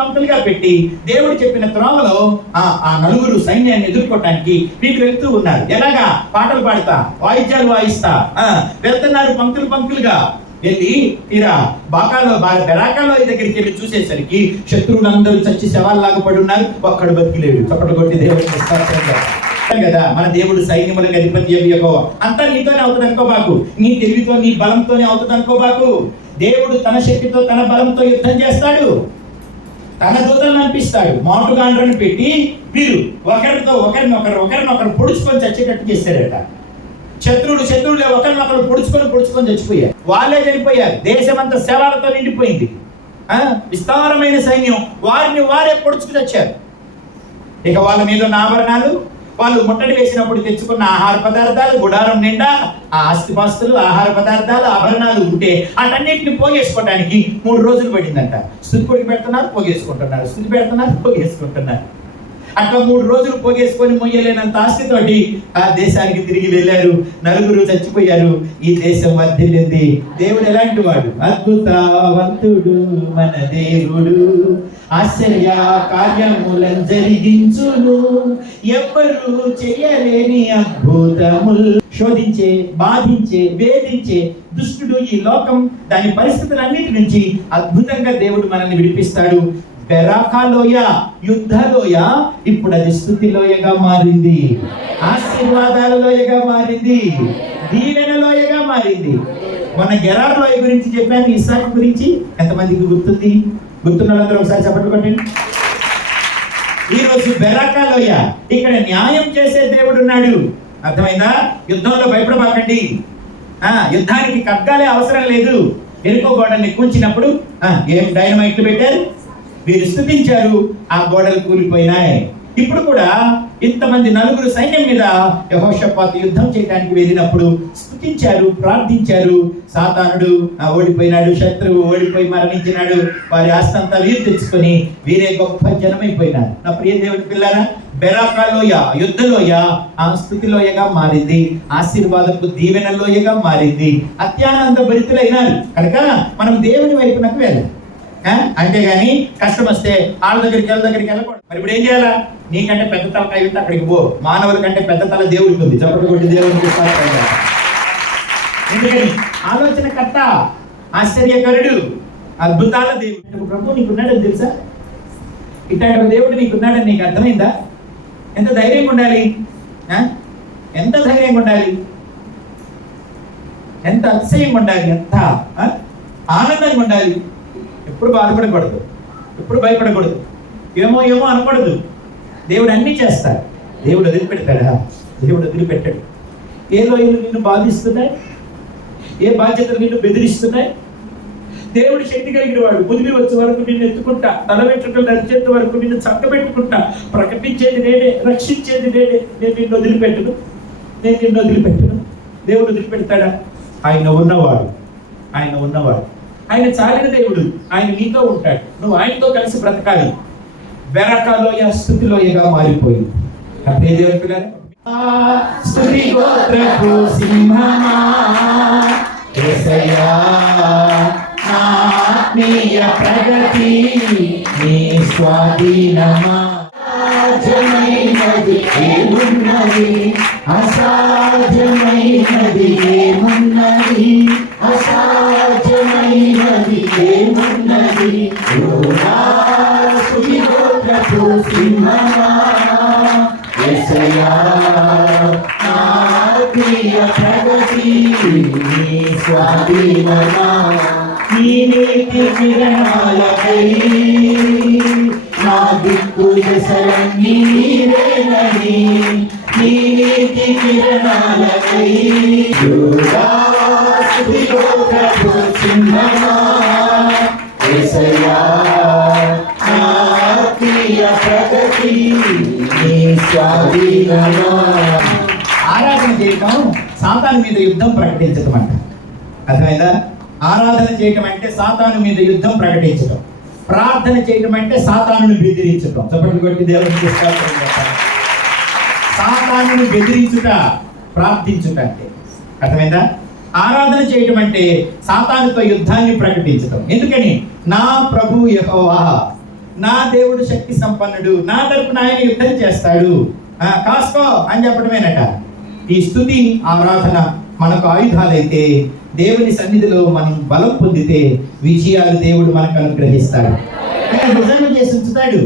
పంక్తులుగా పెట్టి దేవుడు చెప్పిన త్రోవలో ఆ నలుగురు సైన్యాన్ని ఎదుర్కోవటానికి మీకు వెళ్తూ ఉన్నారు. ఎలాగా? పాటలు పాడుతా, వాయిద్యాలు వాయిస్తా వెళ్తున్నారు. పంక్తులుగా వెళ్ళి తీరా బెరాకాలో దగ్గరికి వెళ్ళి చూసేసరికి శత్రువులందరూ చచ్చి శవాల్లాగా పడి ఉన్నారు, ఒక్కడు బతికిలేడు. చప్పట్లు కొట్టి దేవుడికి కదా. మన దేవుడు సైన్యములకు అధిపతి యెహోవా. అంతా నీతోనే అవుతుంది అనుకోబాకు, నీ తెలివితో, నీ బలంతోనే అవుతుంది అనుకోబాకు. దేవుడు తన శక్తితో, తన బలంతో యుద్ధం చేస్తాడు. తన దూతలను అనిపిస్తాడు. మాటుగాండ్రని పెట్టి వీరు ఒకరినొకరు పొడుచుకొని చచ్చేటట్టు చేశారట. శత్రువులే ఒకరినొకరు పొడుచుకొని చచ్చిపోయారు. వాళ్ళే చనిపోయారు. దేశమంతా శవాలతో నిండిపోయింది. విస్తారమైన సైన్యం వారిని వారే పొడుచుకు చచ్చారు. ఇక వాళ్ళ మీద ఉన్న ఆభరణాలు, వాళ్ళు ముట్టడి వేసినప్పుడు తెచ్చుకున్న ఆహార పదార్థాలు, గుడారం నిండా ఆ ఆస్తిపాస్తులు, ఆహార పదార్థాలు, ఆభరణాలు ఉంటే వాటన్నిటిని పోగేసుకోవడానికి 3 రోజులు పడిందంట. స్తుతి కొడుకు పెడుతున్నారు, పోగేసుకుంటున్నారు, స్తుతి పెడుతున్నారు, పోగేసుకుంటున్నారు. అట్లా 3 రోజులు పోగేసుకొని మొయ్యలేనంత ఆస్తితోటి ఆ దేశానికి తిరిగి వెళ్ళారు. 4 చచ్చిపోయారు. ఈ దేశం వర్ధిల్లింది. దేవుడు ఎలాంటి వాడు? అద్భుతవంతుడు మన దేవుడు, ఆశ్చర్య కార్యములను జరిగించును, ఎవ్వరు చేయలేని అద్భుతములు. శోధించే, బాధించే, వేధించే దుష్టుడు ఈ లోకం దాని పరిస్థితులన్నిటి నుంచి అద్భుతంగా దేవుడు మనల్ని విడిపిస్తాడు. బెరాకా లోయ, యుద్ధ లోయ, ఇప్పుడు అది స్తుతి లోయగా మారింది, ఆశీర్వాదాల లోయగా మారింది, దీవెన లోయగా మారింది. మన గెరార్ లోయ గురించి చెప్పాను, ఇస్సాకు గురించి ఎంతమందికి గుర్తుంది? గుర్తున్న వాళ్ళందరూ ఒకసారి చెప్పండి కొట్టండి. ఈరోజు బెరాకా లోయ, ఇక్కడ న్యాయం చేసే దేవుడు ఉన్నాడు. అర్థమైందా? యుద్ధంలో భయపడబాకండి. యుద్ధానికి ఖడ్గాలే అవసరం లేదు. ఎరుకో గోడల్ని కూల్చినప్పుడు ఏం డైనమైట్లు పెట్టారు, వీరు స్తుతించారు, ఆ గోడలు కూలిపోయినాయి. ఇప్పుడు కూడా ఇంతమంది 4 సైన్యం మీద యెహోషాపాతు యుద్ధం చేయడానికి వెళ్ళినప్పుడు స్తుతించారు, ప్రార్థించారు. సాతానుడు ఓడిపోయినాడు, శత్రువు ఓడిపోయి మరణించినాడు. వారి ఆస్తంతా వీరు తెచ్చుకొని వీరే గొప్ప జనమైపోయినారు. నా ప్రియ దేవుడి పిల్లారా, బెరాకా లోయ, యుద్ధ లోయ ఆ స్తుతి లోయగా మారింది, ఆశీర్వాదపు దీవెన లోయగా మారింది. అత్యానంద భరితులైనారు కనుక మనం దేవుని వైపునకు వెళ్ళాలి. అంతేగాని కష్టం వస్తే వాళ్ళ దగ్గరికి వెళ్ళకూడదు. మరి ఇప్పుడు ఏం చేయాలా? నీకంటే పెద్ద తలకాయ ఉంటే అక్కడికి పో. మానవుల కంటే పెద్ద తల దేవుడికి ఉంది. చప్పటి కొట్టి దేవుడికి. ఎందుకని? ఆలోచనకర్త, ఆశ్చర్యకరుడు, అద్భుతాల దేవుడు. ప్రభు నీకున్నాడని తెలుసా? ఇట్లాంటి దేవుడు నీకున్నాడని నీకు అర్థమైందా? ఎంత ధైర్యంగా ఉండాలి, ఎంత ధైర్యంగా ఉండాలి, ఎంత అతిశయంగా ఉండాలి, ఎంత ఆనందంగా ఉండాలి. ఎప్పుడు బాధపడకూడదు, ఎప్పుడు భయపడకూడదు, ఏమో ఏమో అనకూడదు. దేవుడు అన్నీ చేస్తాడు. దేవుడు వదిలిపెడతాడా? దేవుడు వదిలిపెట్టాడు. ఏ లోయలు నిన్ను బాధిస్తున్నాయి, ఏ బాధ్యతలు నిన్ను బెదిరిస్తున్నాయి? దేవుడు శక్తి కలిగిన వాడు. ముదిమి వచ్చే వరకు నిన్ను ఎత్తుకుంటా, తల వెంట్రుకలు నరిచేంత వరకు నిన్ను చక్కబెట్టుకుంటా. ప్రకటించేది నేనే, రక్షించేది నేనే. నేను నిన్ను వదిలిపెట్టును, నేను నిన్ను వదిలిపెట్టును. దేవుడు వదిలిపెడతాడా? ఆయన ఉన్నవాడు, ఆయన ఉన్నవాడు, ఆయన చాలిన దేవుడు. ఆయన నీతో ఉంటాడు, నువ్వు ఆయనతో కలిసి బ్రతకాలి. బెరాకా లోయ స్తుతి లోయగా మారిపోయింది. అదే దేవుడు పిల్లలు, స్తుతి గోత్రపు సింహమా యేసయ్యా, నా ఆత్మీయ ప్రగతి నీ స్వాధీనమా. అసాధ్యమైనది ఏమున్నది, అసాధ్యమైనది ఏమున్నది, అసాధ్యమైనది ఏమున్నది. స్తుతి గోత్రపు సింహమా యేసయ్యా, నా ఆత్మీయ ప్రగతి నీ స్వాధీనమా. నీ నీతి కిరణాలపై నా దిక్కు దశలన్నీ నీవేనని. నీ నీతి కిరణాలపై స్తుతి గోత్రపు సింహమా యేసయ్యా, నా ఆత్మీయ ప్రగతి నీ స్వాధీనమా. ఆరాధన చేయటం సాతాను మీద యుద్ధం ప్రకటించటం అంట. అర్థమైందా? ఆరాధన చేయటం అంటే సాతాను మీద యుద్ధం ప్రకటించటం. ప్రార్థన చేయటం అంటే సాతానుని బెదిరించటం. చప్పట్లు కొట్టి దేవుడికి సాతానుని బెదిరించుట, ప్రార్థించుట అంటే. అర్థమైందా? ఆరాధన చేయటం అంటే సాతానుతో యుద్ధాన్ని ప్రకటించటం. ఎందుకని? నా ప్రభు యెహోవా, నా దేవుడు శక్తి సంపన్నుడు, నా తరపున ఆయన యుద్ధం చేస్తాడు, కాసుకో అని చెప్పడమేనట. ఈ స్తుతి ఆరాధన మనకు ఆయుధాలైతే దేవుని సన్నిధిలో మనం బలం పొందితే విజయాలు దేవుడు మనకు అనుగ్రహిస్తాడు. ఆయన రిజర్వ్ చేసి ఉంచుతాడు.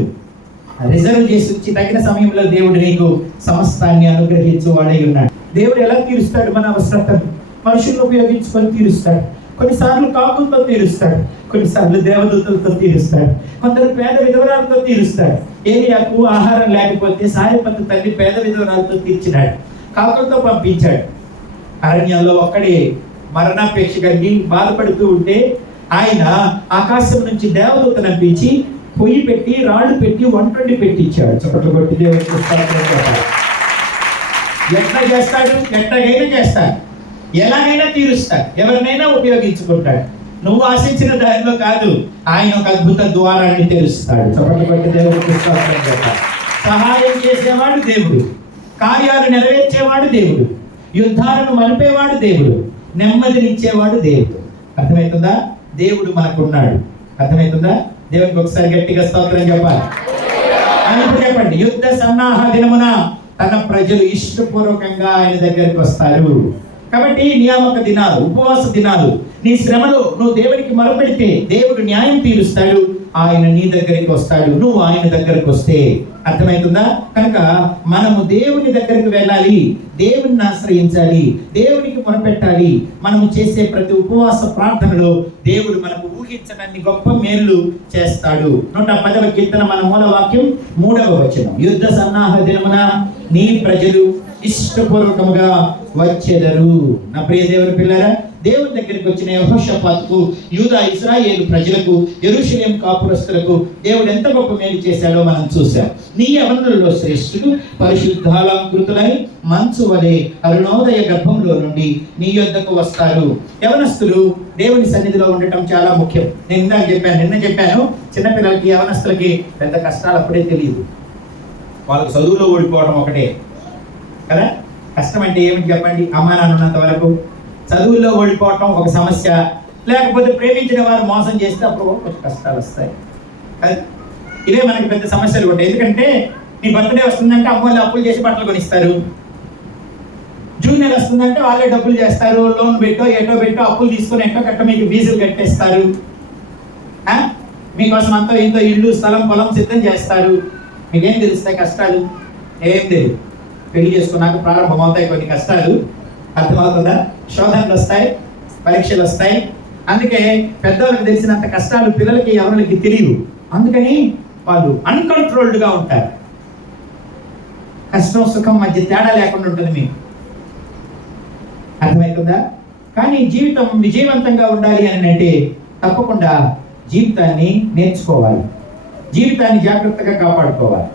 రిజర్వ్ చేసి ఉంచి తగిన సమయంలో దేవుడు నీకు సమస్తాన్ని అనుగ్రహించువాడై ఉన్నాడు. దేవుడు ఎలా తీరుస్తాడు మన అవసరతను? మనుషులను ఉపయోగించుకొని తీరుస్తాడు. కొన్నిసార్లు కాకులతో తీరుస్తాడు, కొన్నిసార్లు దేవదూతలతో తీరుస్తాడు, కొందరు పేద విధవరాలతో తీరుస్తాడు. ఏలియాకు ఆహారం లేకపోతే సాయపత్తు తల్లి పేద విధవరాలతో తీర్చినాడు, కాకులతో పంపించాడు. అరణ్యంలో ఒక్కడే మరణాపేక్ష కలిగి బాధపడుతూ ఉంటే ఆయన ఆకాశం నుంచి దేవదూతను పంపించి పొయ్యి పెట్టి, రాళ్ళు పెట్టి, వంటొండి పెట్టించాడు. చప్పట్లు కొట్టి దేవుడికి స్తోత్రం. ఎట్లా చేస్తాడు? ఎట్లాగైనా చేస్తాడు, ఎలాగైనా తీరుస్తాడు, ఎవరినైనా ఉపయోగించుకుంటాడు. నువ్వు ఆశించిన దారిలో కాదు, ఆయన ఒక అద్భుత ద్వారాన్ని తెరుస్తాడు. చప్పట్లు కొట్టి దేవుడికి స్తోత్రం చెప్పాలి. సహాయం చేసేవాడు దేవుడు, కార్యాలు నెరవేర్చేవాడు దేవుడు, యుద్ధాలను మలిపేవాడు దేవుడు, నెమ్మదినిచ్చేవాడు దేవుడు. అర్థమవుతుందా? దేవుడు మనకున్నాడు. అర్థమవుతుందా? దేవుడికి ఒకసారి గట్టిగా స్తోత్రం చెప్పాలి. అని చెప్పండి. యుద్ధ సన్నాహ దినమున తన ప్రజలు ఇష్టపూర్వకంగా ఆయన దగ్గరికి వస్తారు. కాబట్టి నియామక దినాలు, ఉపవాస దినాలు, నీ శ్రమలో నువ్వు దేవునికి మొరపెడితే దేవుడు న్యాయం తీరుస్తాడు. ఆయన నీ దగ్గరికి వస్తాడు, నువ్వు ఆయన దగ్గరకు వస్తే. అర్థమవుతుందా? కనుక మనము దేవుని దగ్గరికి వెళ్ళాలి, దేవుని ఆశ్రయించాలి, దేవునికి మొరపెట్టాలి. మనము చేసే ప్రతి ఉపవాస ప్రార్థనలో దేవుడు మనకు ఊహించడాన్ని గొప్ప మేలు చేస్తాడు. 110వ కీర్తన మన మూల వాక్యం 3వ వచనం. యుద్ధ సన్నాహ దినమున నీ ప్రజలు ఇష్టపూర్వకముగా వచ్చెదరు. నా ప్రియ దేవుని పిల్లరా, దేవుని దగ్గరికి వచ్చిన యెహోషాపాతుకు, యూదా ఇశ్రాయేలు ప్రజలకు, యెరూషలేము కాపురస్తులకు దేవుడు ఎంత గొప్ప మేలు చేశాడో మనం చూసాం. నీ యవనులలో శ్రేష్ఠులు పరిశుద్ధాలంకృతులై మంచు వలె అరుణోదయ గర్భంలో నుండి నీ యొద్దకు వస్తారు. యవనస్తులు దేవుని సన్నిధిలో ఉండటం చాలా ముఖ్యం. నేను ఇందాక చెప్పాను, నిన్న చెప్పాను, చిన్నపిల్లలకి యవనస్తులకి పెద్ద కష్టాలు అప్పుడే తెలియదు. వాళ్ళకి చదువులో ఓడిపోవడం ఒకటే కదా. కష్టం అంటే ఏమిటి చెప్పండి? అమ్మా నాన్న ఉన్నంత వరకు చదువుల్లో ఓడిపోవటం ఒక సమస్య, లేకపోతే ప్రేమించిన వారు మోసం చేస్తే అప్పుడు కొంచెం కష్టాలు వస్తాయి కదా. ఇవే మనకి పెద్ద సమస్యలు ఉంటాయి. ఎందుకంటే నీ బర్త్డే వస్తుందంటే అమ్మోళ్ళు అప్పులు చేసి బట్టలు కొనిస్తారు, జూనియర్ వస్తుందంటే వాళ్ళే డబ్బులు చేస్తారు, లోన్ పెట్టో ఏటో పెట్టో అప్పులు తీసుకొని ఎట్టో కట్ట మీకు ఫీజులు కట్టేస్తారు, మీకోసం అంతా ఇంతో ఇల్లు స్థలం పొలం సిద్ధం చేస్తారు. మీకేం తెలుస్తాయి కష్టాలు? ఏం తెలియదు. పెళ్లి చేసుకున్నాక ప్రారంభం అవుతాయి కొన్ని కష్టాలు. అర్థమవుతుందా? శోధనలు వస్తాయి, పరీక్షలు వస్తాయి. అందుకే పెద్దవాళ్ళకి తెలిసినంత కష్టాలు పిల్లలకి ఎవరికి తెలియవు. అందుకని వాళ్ళు అన్కంట్రోల్డ్గా ఉంటారు. కష్టం సుఖం మధ్య తేడా లేకుండా ఉంటుంది మీకు. అర్థమవుతుందా? కానీ జీవితం విజయవంతంగా ఉండాలి అని అంటే తప్పకుండా జీవితాన్ని నేర్చుకోవాలి, జీవితాన్ని జాగ్రత్తగా కాపాడుకోవాలి,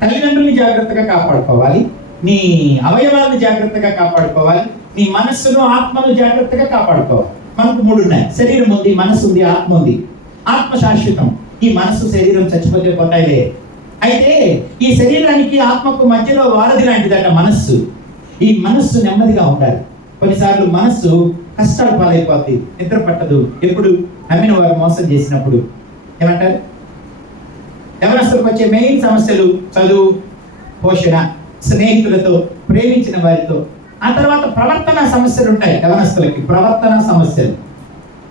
తల్లిదండ్రుల్ని జాగ్రత్తగా కాపాడుకోవాలి, నీ అవయవాలను జాగ్రత్తగా కాపాడుకోవాలి, నీ మనస్సును ఆత్మను జాగ్రత్తగా కాపాడుకోవాలి. మనకు 3 ఉన్నాయి. శరీరం ఉంది, మనస్సు ఉంది, ఆత్మ ఉంది. ఆత్మ శాశ్వతం. ఈ మనస్సు శరీరం చచ్చిపోతే పోతాయిలే. అయితే ఈ శరీరానికి ఆత్మకు మధ్యలో వారధి లాంటిదట మనస్సు. ఈ మనస్సు నెమ్మదిగా ఉండాలి. కొన్నిసార్లు మనస్సు కష్టాలు పాలైపోద్ది, నిద్ర పట్టదు. ఎప్పుడు? నమ్మిన వారు మోసం చేసినప్పుడు. ఏమంటారు? యవనస్తులకు వచ్చే మెయిన్ సమస్యలు చదువు, పోషణ, స్నేహితులతో, ప్రేమించిన వారితో. ఆ తర్వాత ప్రవర్తన సమస్యలు ఉంటాయి యవనస్తులకి. ప్రవర్తన సమస్యలు.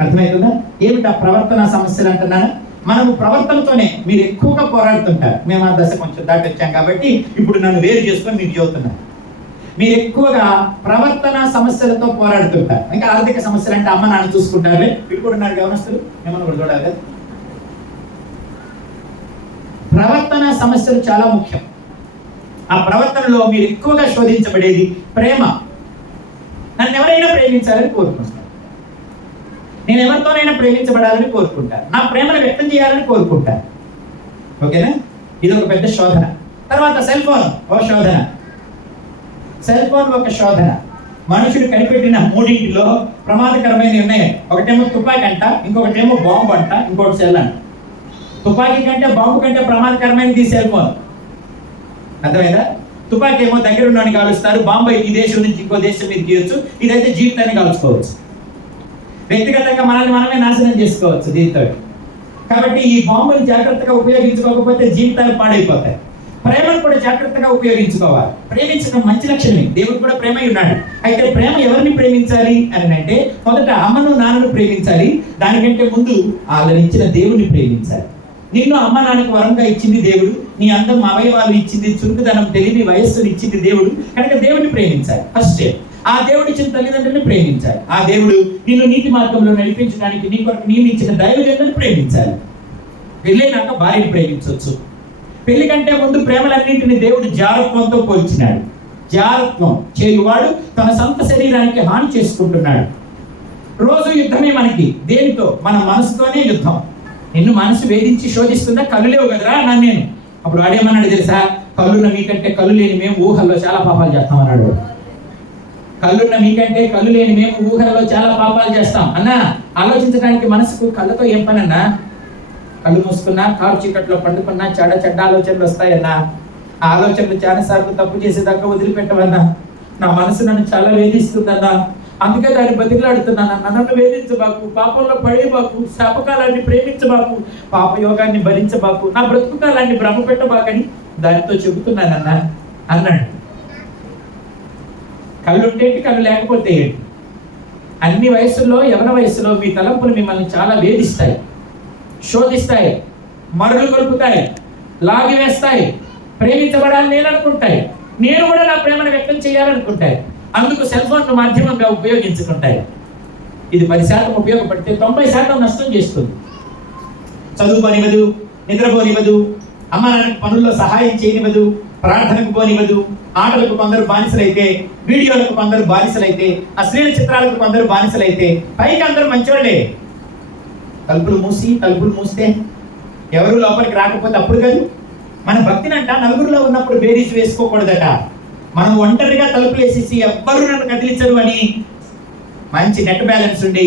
అర్థమవుతుందా? ఏమిటా ప్రవర్తన సమస్యలు అంటున్నాను? మనము ప్రవర్తనతోనే మీరు ఎక్కువగా పోరాడుతుంటారు. మేము ఆ దశ కొంచెం దాటి వచ్చాం కాబట్టి ఇప్పుడు నన్ను వేరు చేసుకొని మీకు చెబుతున్నాను. మీరు ఎక్కువగా ప్రవర్తన సమస్యలతో పోరాడుతుంటారు. ఇంకా ఆర్థిక సమస్యలు అంటే అమ్మ నాన్న చూసుకుంటారు. ఇప్పుడు ఉన్నారు యవనస్తులు, ఏమన్నా కూడా చూడాలి. ప్రవర్తన సమస్యలు చాలా ముఖ్యం. ఆ ప్రవర్తనలో మీరు ఎక్కువగా శోధించబడేది ప్రేమ. నన్ను ఎవరైనా ప్రేమించాలని కోరుకుంటాను, నేను ఎవరితోనైనా ప్రేమించబడాలని కోరుకుంటాను, నా ప్రేమను వ్యక్తం చేయాలని కోరుకుంటాను. ఓకేనా? ఇది ఒక పెద్ద శోధన. తర్వాత సెల్ ఫోన్ ఒక శోధన. సెల్ ఫోన్ ఒక శోధన. మనుషుడు కనిపెట్టిన 3 ప్రమాదకరమైనవి ఉన్నాయి. ఒకటేమో తుపాకీ అంట, ఇంకొకటేమో బాంబు అంట, ఇంకోటి సెల్ అంట. తుపాకీ కంటే బాంబు కంటే ప్రమాదకరమైనది సెల్ ఫోన్. అర్థమైందా? తుపాకీ ఏమో దగ్గర ఉన్నవాడిని కాలుస్తారు, బాంబు అయితే ఈ దేశం నుంచి ఇంకో దేశం మీద తీయొచ్చు, ఇదైతే జీవితాన్ని కాల్చుకోవచ్చు. వ్యక్తిగతంగా మనల్ని మనమే నాశనం చేసుకోవచ్చు దీంతో. కాబట్టి ఈ బాంబుని జాగ్రత్తగా ఉపయోగించుకోకపోతే జీవితాలు పాడైపోతాయి. ప్రేమను కూడా జాగ్రత్తగా ఉపయోగించుకోవాలి. ప్రేమించడం మంచి లక్షణమే, దేవుడు కూడా ప్రేమ ఉన్నాడు. అయితే ప్రేమ ఎవరిని ప్రేమించాలి అని అంటే మొదట అమ్మను నాన్నను ప్రేమించాలి. దానికంటే ముందు వాళ్ళని ఇచ్చిన దేవుడిని ప్రేమించాలి. నిన్ను అమ్మ నాన్నకు వరంగా ఇచ్చింది దేవుడు, నీ అందం అవయవాలు ఇచ్చింది, చురుకుదనం తెలివి వయస్సును ఇచ్చింది దేవుడు. కనుక దేవుడిని ప్రేమించాలి ఫస్ట్. ఆ దేవుడు ఇచ్చిన తల్లిదండ్రులను ప్రేమించాలి. ఆ దేవుడు నిన్ను నీతి మార్గంలో నడిపించడానికి నీ కొరకు నియమించిన దైవజనులను ప్రేమించాలి. పెళ్ళైనాక భార్యను ప్రేమించవచ్చు. పెళ్లి కంటే ముందు ప్రేమలన్నింటినీ దేవుడు జారత్వంతో పోల్చినాడు. జారత్వం చేయువాడు తన సొంత శరీరానికి హాని చేసుకుంటున్నాడు. రోజు యుద్ధమే మనకి. దేనితో? మన మనసుతోనే యుద్ధం. నిన్ను మనసు వేధించి శోధిస్తుందా? కళ్ళు లేవు కదరా అన్నాను నేను. అప్పుడు వాడేమన్నాడు తెలుసా? కళ్ళున్న మీకంటే కళ్ళు లేని మేము ఊహల్లో చాలా పాపాలు చేస్తాం అన్నాడు. కళ్ళున్న మీకంటే కళ్ళు లేని మేము ఊహల్లో చాలా పాపాలు చేస్తాం అన్నా. ఆలోచించడానికి మనసుకు కళ్ళతో ఏం పని అన్నా? కళ్ళు మూసుకున్నా, కారు చీకట్లో పండుకున్నా చెడ్డ ఆలోచనలు వస్తాయన్నా. ఆ ఆలోచనలు చాలాసార్లు తప్పు చేసేదాకా వదిలిపెట్టవన్నా. నా మనసు నన్ను చాలా వేధిస్తుందన్నా. అందుకే దాన్ని బతికిలాడుతున్నానన్నా. నన్ను వేధించబాకు, పాపంలో పడేబాకు, శాపకాలాన్ని ప్రేమించబాకు, పాపయోగాన్ని భరించబాకు, నా బ్రతుకుకాలాన్ని భ్రమ పెట్టబాకని దానితో చెబుతున్నానన్నా అన్నాడు. కళ్ళుంటేంటి, కళ్ళు లేకపోతే ఏంటి? అన్ని వయసుల్లో, యవన వయసులో మీ తలంపులు మిమ్మల్ని చాలా వేధిస్తాయి, శోధిస్తాయి, మరులు కొలుపుతాయి, లాగివేస్తాయి. ప్రేమించబడాలి నేను అనుకుంటాయి, నేను కూడా నా ప్రేమను వ్యక్తం చేయాలనుకుంటాయి. అందుకు సెల్ ఫోన్ మాధ్యమంగా ఉపయోగించుకుంటాయి. ఇది 10% ఉపయోగపడితే 90% నష్టం చేస్తుంది. చదువుకోనివ్వదు, నిద్రపోనివ్వదు, అమ్మ నాన్నకు పనుల్లో సహాయం చేయనివ్వదు, ప్రార్థనకు పోనివ్వదు, ఆటలకు కొందరు బానిసలైతే, వీడియోలకు కొందరు బానిసలైతే, అశ్లీల చిత్రాలకు కొందరు బానిసలైతే, పైకి అందరూ మంచోళ్ళే. తలుపులు మూస్తే ఎవరు లోపలికి రాకపోతే అప్పుడు కాదు. మన భక్తినంట నలుగురిలో ఉన్నప్పుడు బేరీస్ వేసుకోకూడదట. మనం ఒంటరిగా తలుపులు వేసేసి ఎవ్వరు నన్ను కదిలించరు అని మంచి నెట్ బ్యాలెన్స్ ఉండి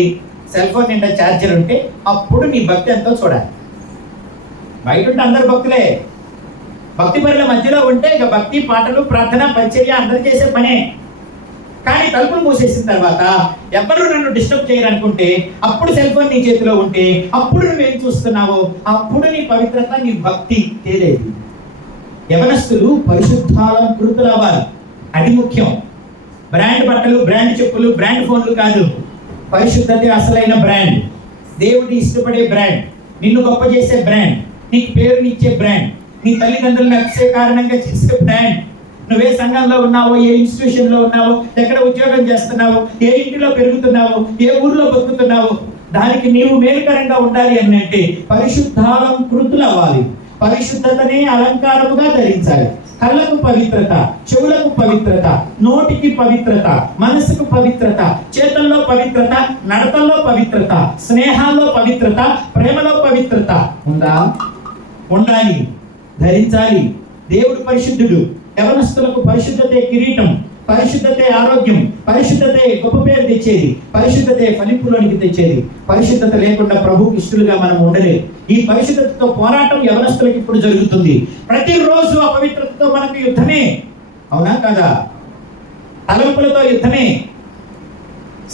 సెల్ ఫోన్ నిండా ఛార్జర్ ఉంటే అప్పుడు నీ భక్తి ఎంతో చూడాలి. బయట ఉంటే అందరు భక్తులే. భక్తి పనుల మధ్యలో ఉంటే ఇక భక్తి, పాటలు, ప్రార్థన, పరిచర్య అందరూ చేసే పనే. కానీ తలుపులు మూసేసిన తర్వాత ఎవరు నన్ను డిస్టర్బ్ చేయరనుకుంటే అప్పుడు సెల్ ఫోన్ నీ చేతిలో ఉంటే అప్పుడు నువ్వేం చూస్తున్నావో అప్పుడు నీ పవిత్రత, నీ భక్తి తేలేదు. యవనస్తులు పరిశుద్ధాలంకృతులు అవ్వాలి, అది ముఖ్యం. బ్రాండ్ బట్టలు, బ్రాండ్ చెప్పులు, బ్రాండ్ ఫోన్లు కాదు. పరిశుద్ధతే అసలైన బ్రాండ్, దేవుడు ఇష్టపడే బ్రాండ్, నిన్ను గొప్ప చేసే బ్రాండ్, నీకు పేరునిచ్చే బ్రాండ్, నీ తల్లిదండ్రులు నచ్చే కారణంగా చేసే బ్రాండ్. నువ్వే సంఘంలో ఉన్నావో, ఏ ఇన్స్టిట్యూషన్లో ఉన్నావో, ఎక్కడ ఉద్యోగం చేస్తున్నావో, ఏ ఇంటిలో పెరుగుతున్నావో, ఏ ఊర్లో బతుకుతున్నావో, దానికి నీవు మేలుకరంగా ఉండాలి అని అంటే పరిశుద్ధాలంకృతులు అవ్వాలి. పరిశుద్ధతనే అలంకారముగా ధరించాలి. కళ్ళకు పవిత్రత, చెవులకు పవిత్రత, నోటికి పవిత్రత, మనసుకు పవిత్రత, చేతల్లో పవిత్రత, నడతల్లో పవిత్రత, స్నేహాల్లో పవిత్రత, ప్రేమలో పవిత్రత ఉందా? ఉండాలి, ధరించాలి. దేవుడు పరిశుద్ధుడు. యవనస్తులకు పరిశుద్ధతే కిరీటం, పరిశుద్ధతే ఆరోగ్యం, పరిశుద్ధతే గొప్ప పేరు తెచ్చేది, పరిశుద్ధతే ఫలింపులోనికి తెచ్చేది. పరిశుద్ధత లేకుండా ప్రభువుకి ఇష్టలుగా మనం ఉండలేదు. ఈ పరిశుద్ధతతో పోరాటం యవనస్తులకు ఇప్పుడు జరుగుతుంది. ప్రతిరోజు అపవిత్రతతో మనకు యుద్ధమే, అవునా కదా? తలంపులతో యుద్ధమే,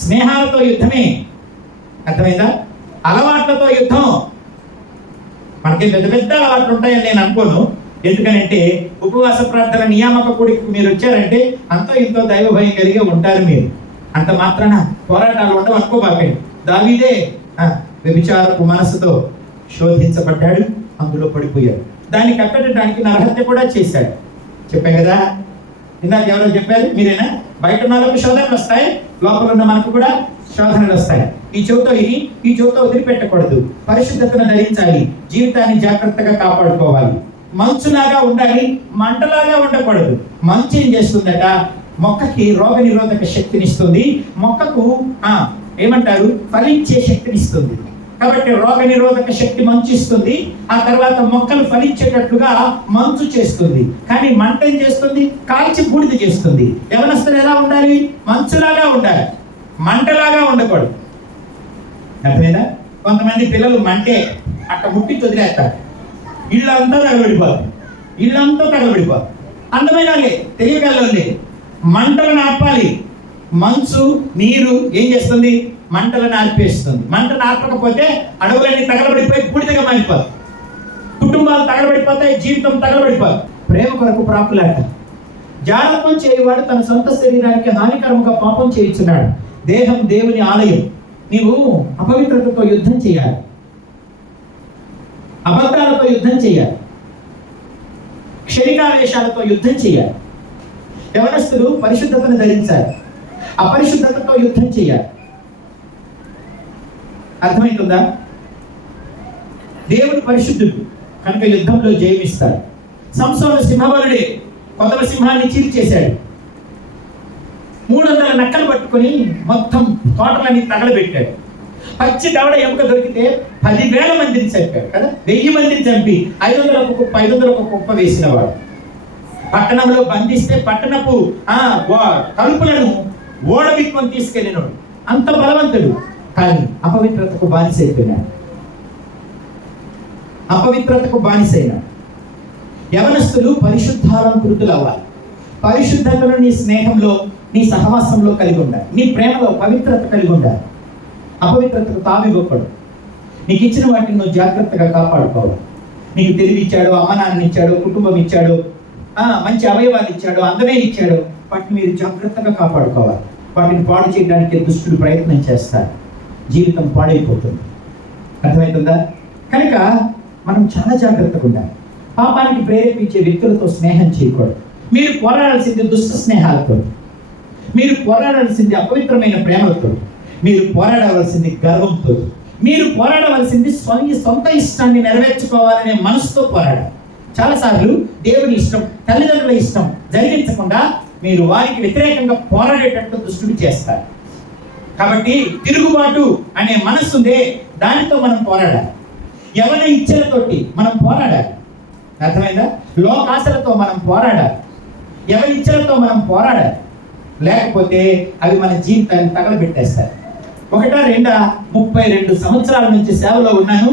స్నేహాలతో యుద్ధమే, అర్థమైందా? అలవాట్లతో యుద్ధం. మనకి పెద్ద పెద్ద అలవాట్లు ఉంటాయని నేను అనుకోను. ఎందుకనంటే ఉపవాస ప్రార్థన నియామక కూడికి మీరు వచ్చారంటే అంతో ఇంతో దైవ భయం కలిగి ఉంటారు. మీరు అంత మాత్రాన పోరాటాలు ఉండవు అనుకోబాకండి. దావీదే వ్యభిచారపు మనసుతో శోధించబడ్డాడు, అందులో పడిపోయాడు. దాన్ని కట్టడానికి నరహత్య కూడా చేశాడు. చెప్పాం కదా, ఇందాక ఎవరో చెప్పారు, మీరేనా? బయట ఉన్న వాళ్ళకి శోధనలు వస్తాయి, లోపల ఉన్న మనకు కూడా శోధనలు వస్తాయి. ఈ చెవితో ఇది, ఈ చెవితో వదిలిపెట్టకూడదు. పరిశుద్ధతను ధరించాలి, జీవితాన్ని జాగ్రత్తగా కాపాడుకోవాలి. మంచులాగా ఉండాలి, మంటలాగా ఉండకూడదు. మంచు ఏం చేస్తుందట? మొక్కకి రోగ నిరోధక శక్తినిస్తుంది, మొక్కకు ఏమంటారు, ఫలించే శక్తినిస్తుంది. కాబట్టి రోగ నిరోధక శక్తి మంచు ఇస్తుంది. ఆ తర్వాత మొక్కలు ఫలించేటట్లుగా మంచు చేస్తుంది. కానీ మంట ఏం చేస్తుంది? కాల్చి బూడిద చేస్తుంది. యవనస్తులు ఎలా ఉండాలి? మంచులాగా ఉండాలి, మంటలాగా ఉండకూడదు. అర్థమైందా? కొంతమంది పిల్లలు మంటే అట్ట ముట్టి వదిలేస్తారు, ఇళ్ళంతా తగలబడిపోదు. అందమైన వాళ్ళే, తెలియగలే. మంటలను ఆర్పాలి. మంచు, నీరు ఏం చేస్తుంది? మంటలను ఆర్పేస్తుంది. మంటను ఆర్పకపోతే అడవులన్నీ తగలబడిపోయి బూడిదగా మారిపోదు, కుటుంబాలు తగలబడిపోతాయి, జీవితం తగలబడిపోదు. ప్రేమ కొరకు ప్రాకులాట. జారత్వం చేయవాడు తన సొంత శరీరానికి హానికరంగా పాపం చేయించున్నాడు. దేహం దేవుని ఆలయం. నీవు అపవిత్రతతో యుద్ధం చేయాలి, అబద్ధాలతో యుద్ధం చేయాలి, క్షణికావేశాలతో యుద్ధం చేయాలి. యవనస్తులు పరిశుద్ధతను ధరించాలి, అపరిశుద్ధతతో యుద్ధం చేయాలి. అర్థమవుతుందా? దేవుడు పరిశుద్ధుడు కనుక యుద్ధంలో జయమిస్తాడు. సంసోను సింహబలుడే, కొత్త సింహాన్ని చీల్చేశాడు. 300 నక్కలు పట్టుకొని మొత్తం తోటలన్నీ తగలబెట్టాడు. పచ్చి దవడ ఎముక దొరికితే 10,000 మందిని చంపాడు కదా. 1000 మందిని చంపి 500 ఒక కుప్ప వేసినవాడు. పట్టణంలో బంధిస్తే పట్టణపు తలుపులను ఓడబిక్కొని తీసుకెళ్ళినాడు. అంత బలవంతుడు, కానీ అపవిత్రతకు బానిసైపోయినాడు. అపవిత్రతకు బానిసైనాడు. యవనస్తులు పరిశుద్ధాలంకృతులు అవ్వాలి. పరిశుద్ధతను నీ స్నేహంలో, నీ సహవాసంలో కలిగి ఉండాలి. నీ ప్రేమలో పవిత్రత కలిగి ఉండాలి. అపవిత్రతకు తావివ్వకూడదు. నీకు ఇచ్చిన వాటిని నువ్వు జాగ్రత్తగా కాపాడుకోవాలి. నీకు తెలివి ఇచ్చాడు, అమ్మ నాన్న ఇచ్చాడు, కుటుంబం ఇచ్చాడు, మంచి అవయవాలు ఇచ్చాడు, అందమే ఇచ్చాడు. వాటిని మీరు జాగ్రత్తగా కాపాడుకోవాలి. వాటిని పాడు చేయడానికి దుష్టుడు ప్రయత్నం చేస్తారు. జీవితం పాడైపోతుంది. అర్థమవుతుందా? కనుక మనం చాలా జాగ్రత్తగా ఉండాలి. పాపానికి ప్రేరేపించే వ్యక్తులతో స్నేహం చేయకూడదు. మీరు పోరాడాల్సింది దుష్ట స్నేహాలతో, మీరు పోరాడాల్సింది అపవిత్రమైన ప్రేమలతో, మీరు పోరాడవలసింది గర్వంతో, మీరు పోరాడవలసింది సొంత ఇష్టాన్ని నెరవేర్చుకోవాలనే మనసుతో పోరాడాలి. చాలాసార్లు దేవుని ఇష్టం, తల్లిదండ్రుల ఇష్టం జరిగించకుండా మీరు వారికి వ్యతిరేకంగా పోరాడేటట్టు దుష్టుడు చేస్తారు. కాబట్టి తిరుగుబాటు అనే మనస్సుందే, దానితో మనం పోరాడాలి. యవన ఇచ్చలతోటి మనం పోరాడాలి. అర్థమైందా? లోకాశలతో మనం పోరాడాలి. ఎవరి ఇచ్చలతో మనం పోరాడాలి. లేకపోతే అవి మన జీవితాన్ని తగలబెట్టేస్తాయి. 32 సంవత్సరాల నుంచి సేవలో ఉన్నాను.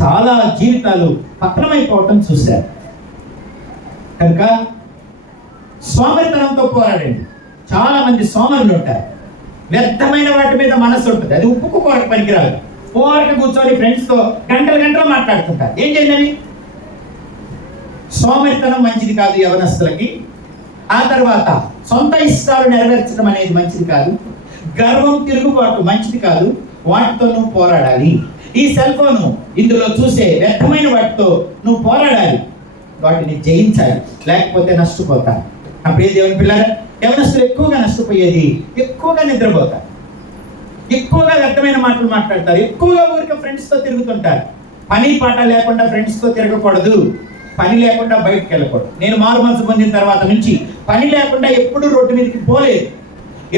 చాలా జీవితాలు పతనమైపోవటం చూశారు. కనుక సోమరితనంతో పోరాడండి. చాలా మంది సోమరులు ఉంటారు. వ్యర్థమైన వాటి మీద మనసు ఉంటుంది. అది ఉప్పుకు కొరకు పనికిరాదు. పోరాట కూర్చొని ఫ్రెండ్స్తో గంటలు మాట్లాడుతుంటారు. ఏం చేయాలి? సోమరితనం మంచిది కాదు యవనస్తులకి. ఆ తర్వాత సొంత ఇష్టాలు నెరవేర్చడం అనేది మంచిది కాదు. గర్వం, తిరుగుబాటు మంచిది కాదు. వాటితో నువ్వు పోరాడాలి. ఈ సెల్ ఫోను, ఇందులో చూసే వ్యర్థమైన వాటితో నువ్వు పోరాడాలి. వాటిని జయించాలి, లేకపోతే నష్టపోతారు. అప్పుడే దేవుని పిల్లలు, యవనస్తులు ఎక్కువగా నష్టపోయేది ఎక్కువగా నిద్రపోతారు, ఎక్కువగా వ్యర్థమైన మాటలు మాట్లాడతారు, ఎక్కువగా ఊరికే ఫ్రెండ్స్తో తిరుగుతుంటారు. పని పాట లేకుండా ఫ్రెండ్స్తో తిరగకూడదు. పని లేకుండా బయటకు వెళ్ళకూడదు. నేను మారు మనసు పొందిన తర్వాత నుంచి పని లేకుండా ఎప్పుడూ రోడ్డు మీదకి పోలేదు.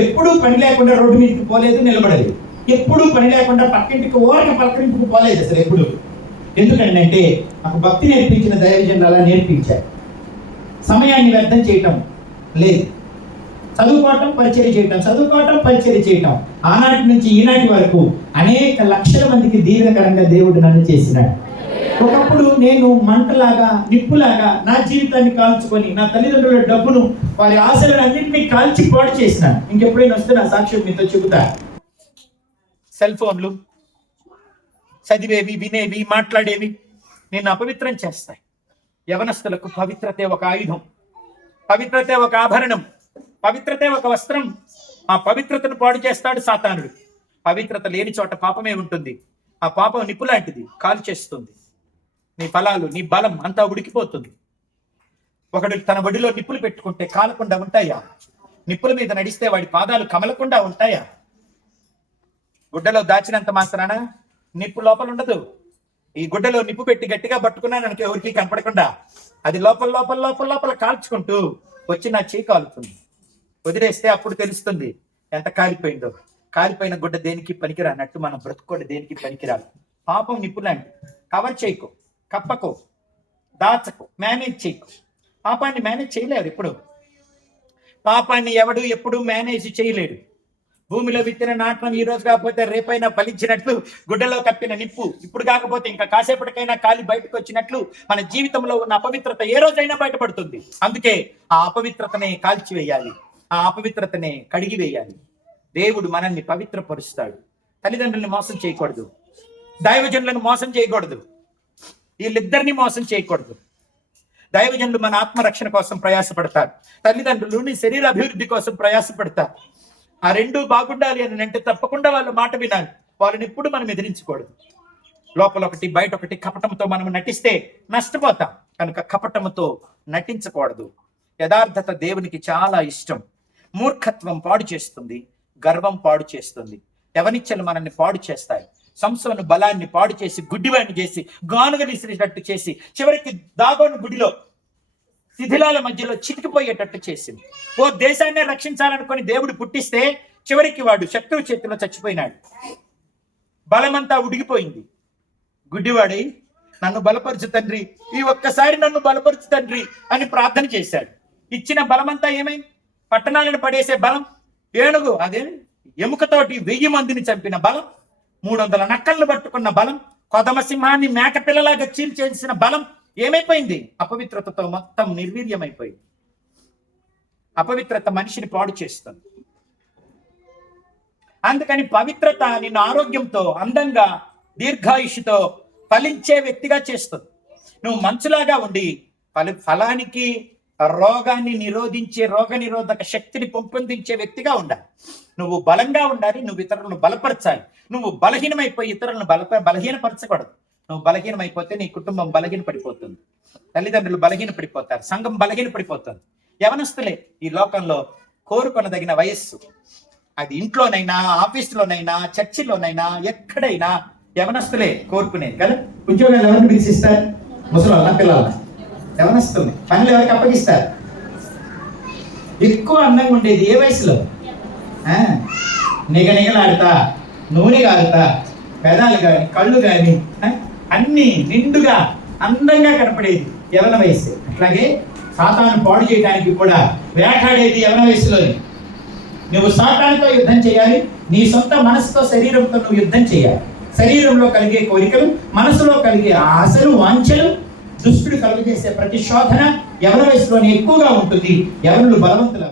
ఎప్పుడూ పని లేకుండా రోడ్డు మీదకి పోలేదు, నిలబడలేదు. ఎప్పుడూ పని లేకుండా పక్కింటికి ఓరక పలకరింపుకు పోలేదు అసలు ఎప్పుడు. ఎందుకంటే నాకు భక్తి నేర్పించిన దైవజనులు అలా నేర్పించారు. సమయాన్ని వ్యర్థం చేయటం లేదు. చదువుకోవటం, పరిచర్య చేయటం, చదువుకోవటం, పరిచర్య చేయటం. ఆనాటి నుంచి ఈనాటి వరకు అనేక లక్షల మందికి దీవెనకరంగా దేవుడు నన్ను చేసినాడు. ఒకప్పుడు నేను మంటలాగా, నిప్పులాగా నా జీవితాన్ని కాల్చుకొని, నా తల్లిదండ్రుల డబ్బును, వారి ఆశలను అన్నింటినీ కాల్చి పాడు చేసినాను. ఇంకెప్పుడైనా వస్తే నా సాక్ష్యం మీతో చెబుతా. సెల్ ఫోన్లు, చదివేవి, వినేవి, మాట్లాడేవి నేను అపవిత్రం చేస్తాయి. యవనస్తులకు పవిత్రతే ఒక ఆయుధం, పవిత్రతే ఒక ఆభరణం, పవిత్రతే ఒక వస్త్రం. ఆ పవిత్రతను పాడు చేస్తాడు సాతానుడు. పవిత్రత లేని చోట పాపమే ఉంటుంది. ఆ పాపం నిప్పు లాంటిది, కాలు చేస్తుంది. నీ ఫలాలు, నీ బలం అంతా ఉడికిపోతుంది. ఒకడు తన ఒడిలో నిప్పులు పెట్టుకుంటే కాలకుండా ఉంటాయా? నిప్పుల మీద నడిస్తే వాడి పాదాలు కమలకుండా ఉంటాయా? గుడ్డలో దాచినంత మాత్రాన నిప్పు లోపల ఉండదు. ఈ గుడ్డలో నిప్పు పెట్టి గట్టిగా పట్టుకున్నాను అనుకో, ఎవరికి కనపడకుండా అది లోపల లోపల లోపల లోపల కాల్చుకుంటూ వచ్చి నా చేయి కాలుతుంది. వదిలేస్తే అప్పుడు తెలుస్తుంది ఎంత కాలిపోయిందో. కాలిపోయిన గుడ్డ దేనికి పనికిరా అన్నట్టు మనం బ్రతుకోండి దేనికి పనికిరాలి. పాపం నిప్పు లాంటి. కవర్ చేయకు, కప్పకు, దాచకు, మేనేజ్ చేయకు. పాపాన్ని మేనేజ్ చేయలేరు ఎప్పుడు. పాపాన్ని ఎవడు ఎప్పుడు మేనేజ్ చేయలేడు. భూమిలో విత్తిన నాటడం ఈ రోజు కాకపోతే రేపైనా ఫలించినట్లు, గుడ్డలో కప్పిన నిప్పు ఇప్పుడు కాకపోతే ఇంకా కాసేపటికైనా కాలి బయటకు వచ్చినట్లు మన జీవితంలో ఉన్న అపవిత్రత ఏ రోజైనా బయటపడుతుంది. అందుకే ఆ అపవిత్రతనే కాల్చివేయాలి, ఆ అపవిత్రతనే కడిగివేయాలి. దేవుడు మనల్ని పవిత్రపరుస్తాడు. తల్లిదండ్రుల్ని మోసం చేయకూడదు, దైవజనులను మోసం చేయకూడదు, వీళ్ళిద్దరిని మోసం చేయకూడదు. దైవజనులు మన ఆత్మరక్షణ కోసం ప్రయాసపడతారు, తల్లిదండ్రులు నీ శరీర అభివృద్ధి కోసం ప్రయాసపడతారు. ఆ రెండు బాగుండాలి అని అంటే తప్పకుండా వాళ్ళ మాట వినాలి. వాళ్ళని ఎప్పుడు మనం ఎదిరించకూడదు. లోపల ఒకటి బయట ఒకటి కపటంతో మనం నటిస్తే నష్టపోతాం. కనుక కపటంతో నటించకూడదు. యథార్థత దేవునికి చాలా ఇష్టం. మూర్ఖత్వం పాడు చేస్తుంది, గర్వం పాడు చేస్తుంది. యవనిచ్చలు మనల్ని పాడు చేస్తాయి. సంసోను బలాన్ని పాడు చేసి, గుడ్డివాడిని చేసి, గానుగలిసినట్టు చేసి, చివరికి దాగోను గుడిలో శిథిలాల మధ్యలో చితికిపోయేటట్టు చేసింది. ఓ దేశాన్ని రక్షించాలనుకొని దేవుడు పుట్టిస్తే చివరికి వాడు శత్రువు చేతిలో చచ్చిపోయినాడు. బలమంతా ఉడిగిపోయింది. గుడ్డివాడై నన్ను బలపరచు తండ్రి, ఈ ఒక్కసారి నన్ను బలపరచు తండ్రి అని ప్రార్థన చేశాడు. ఇచ్చిన బలమంతా ఏమైంది? పట్టణాలను పడేసే బలం, ఏనుగు అదే ఎముకతోటి 1000 మందిని చంపిన బలం, 300 నక్కలను పట్టుకున్న బలం, కొదమ సింహాన్ని మేక పిల్లలాగా చీల్చేసిన బలం ఏమైపోయింది? అపవిత్రతతో మొత్తం నిర్వీర్యమైపోయింది. అపవిత్రత మనిషిని పాడు చేస్తుంది. అందుకని పవిత్రత నిన్ను ఆరోగ్యంతో, అందంగా, దీర్ఘాయుషుతో ఫలించే వ్యక్తిగా చేస్తుంది. నువ్వు మంచులాగా ఉండి ఫలానికి రోగాన్ని నిరోధించే, రోగ నిరోధక శక్తిని పెంపొందించే వ్యక్తిగా ఉండాలి. నువ్వు బలంగా ఉండాలి. నువ్వు ఇతరులను బలపరచాలి. నువ్వు బలహీనమైపోయి ఇతరులను బలహీనపరచకూడదు. నువ్వు బలహీనమైపోతే నీ కుటుంబం బలహీన పడిపోతుంది, తల్లిదండ్రులు బలహీన పడిపోతారు, సంఘం బలహీన పడిపోతుంది. యవనస్తులే ఈ లోకంలో కోరుకొనదగిన వయస్సు. అది ఇంట్లోనైనా, ఆఫీసులోనైనా, చర్చిలోనైనా, ఎక్కడైనా యవనస్తులే కోరుకునేది కదా. ఉద్యోగాలు ఎవరిని పిలిచిస్తారు? ముసలి పిల్లల యవనస్తుంది. పనులు ఎవరికి అప్పగిస్తారు? ఎక్కువ అందంగా ఉండేది ఏ వయసులో? నిగనిగలాడుతా, నూనె కారుతా, పెదాలు కానీ, కళ్ళు కానీ అన్ని నిండుగా అందంగా కనపడేది యవన వయసు. అట్లాగే సాతాను పాడు చేయడానికి కూడా వేటాడేది యవన వయసులోని. నువ్వు సాతానుతో యుద్ధం చేయాలి. నీ సొంత మనసుతో, శరీరంతో నువ్వు యుద్ధం చేయాలి. శరీరంలో కలిగే కోరికలు, మనసులో కలిగే ఆశలు, వాంఛలు, దుష్టుడు కలుగజేసే ప్రతి శోధన యవన వయసులోనే ఎక్కువగా ఉంటుంది. యవనులు బలవంతులు.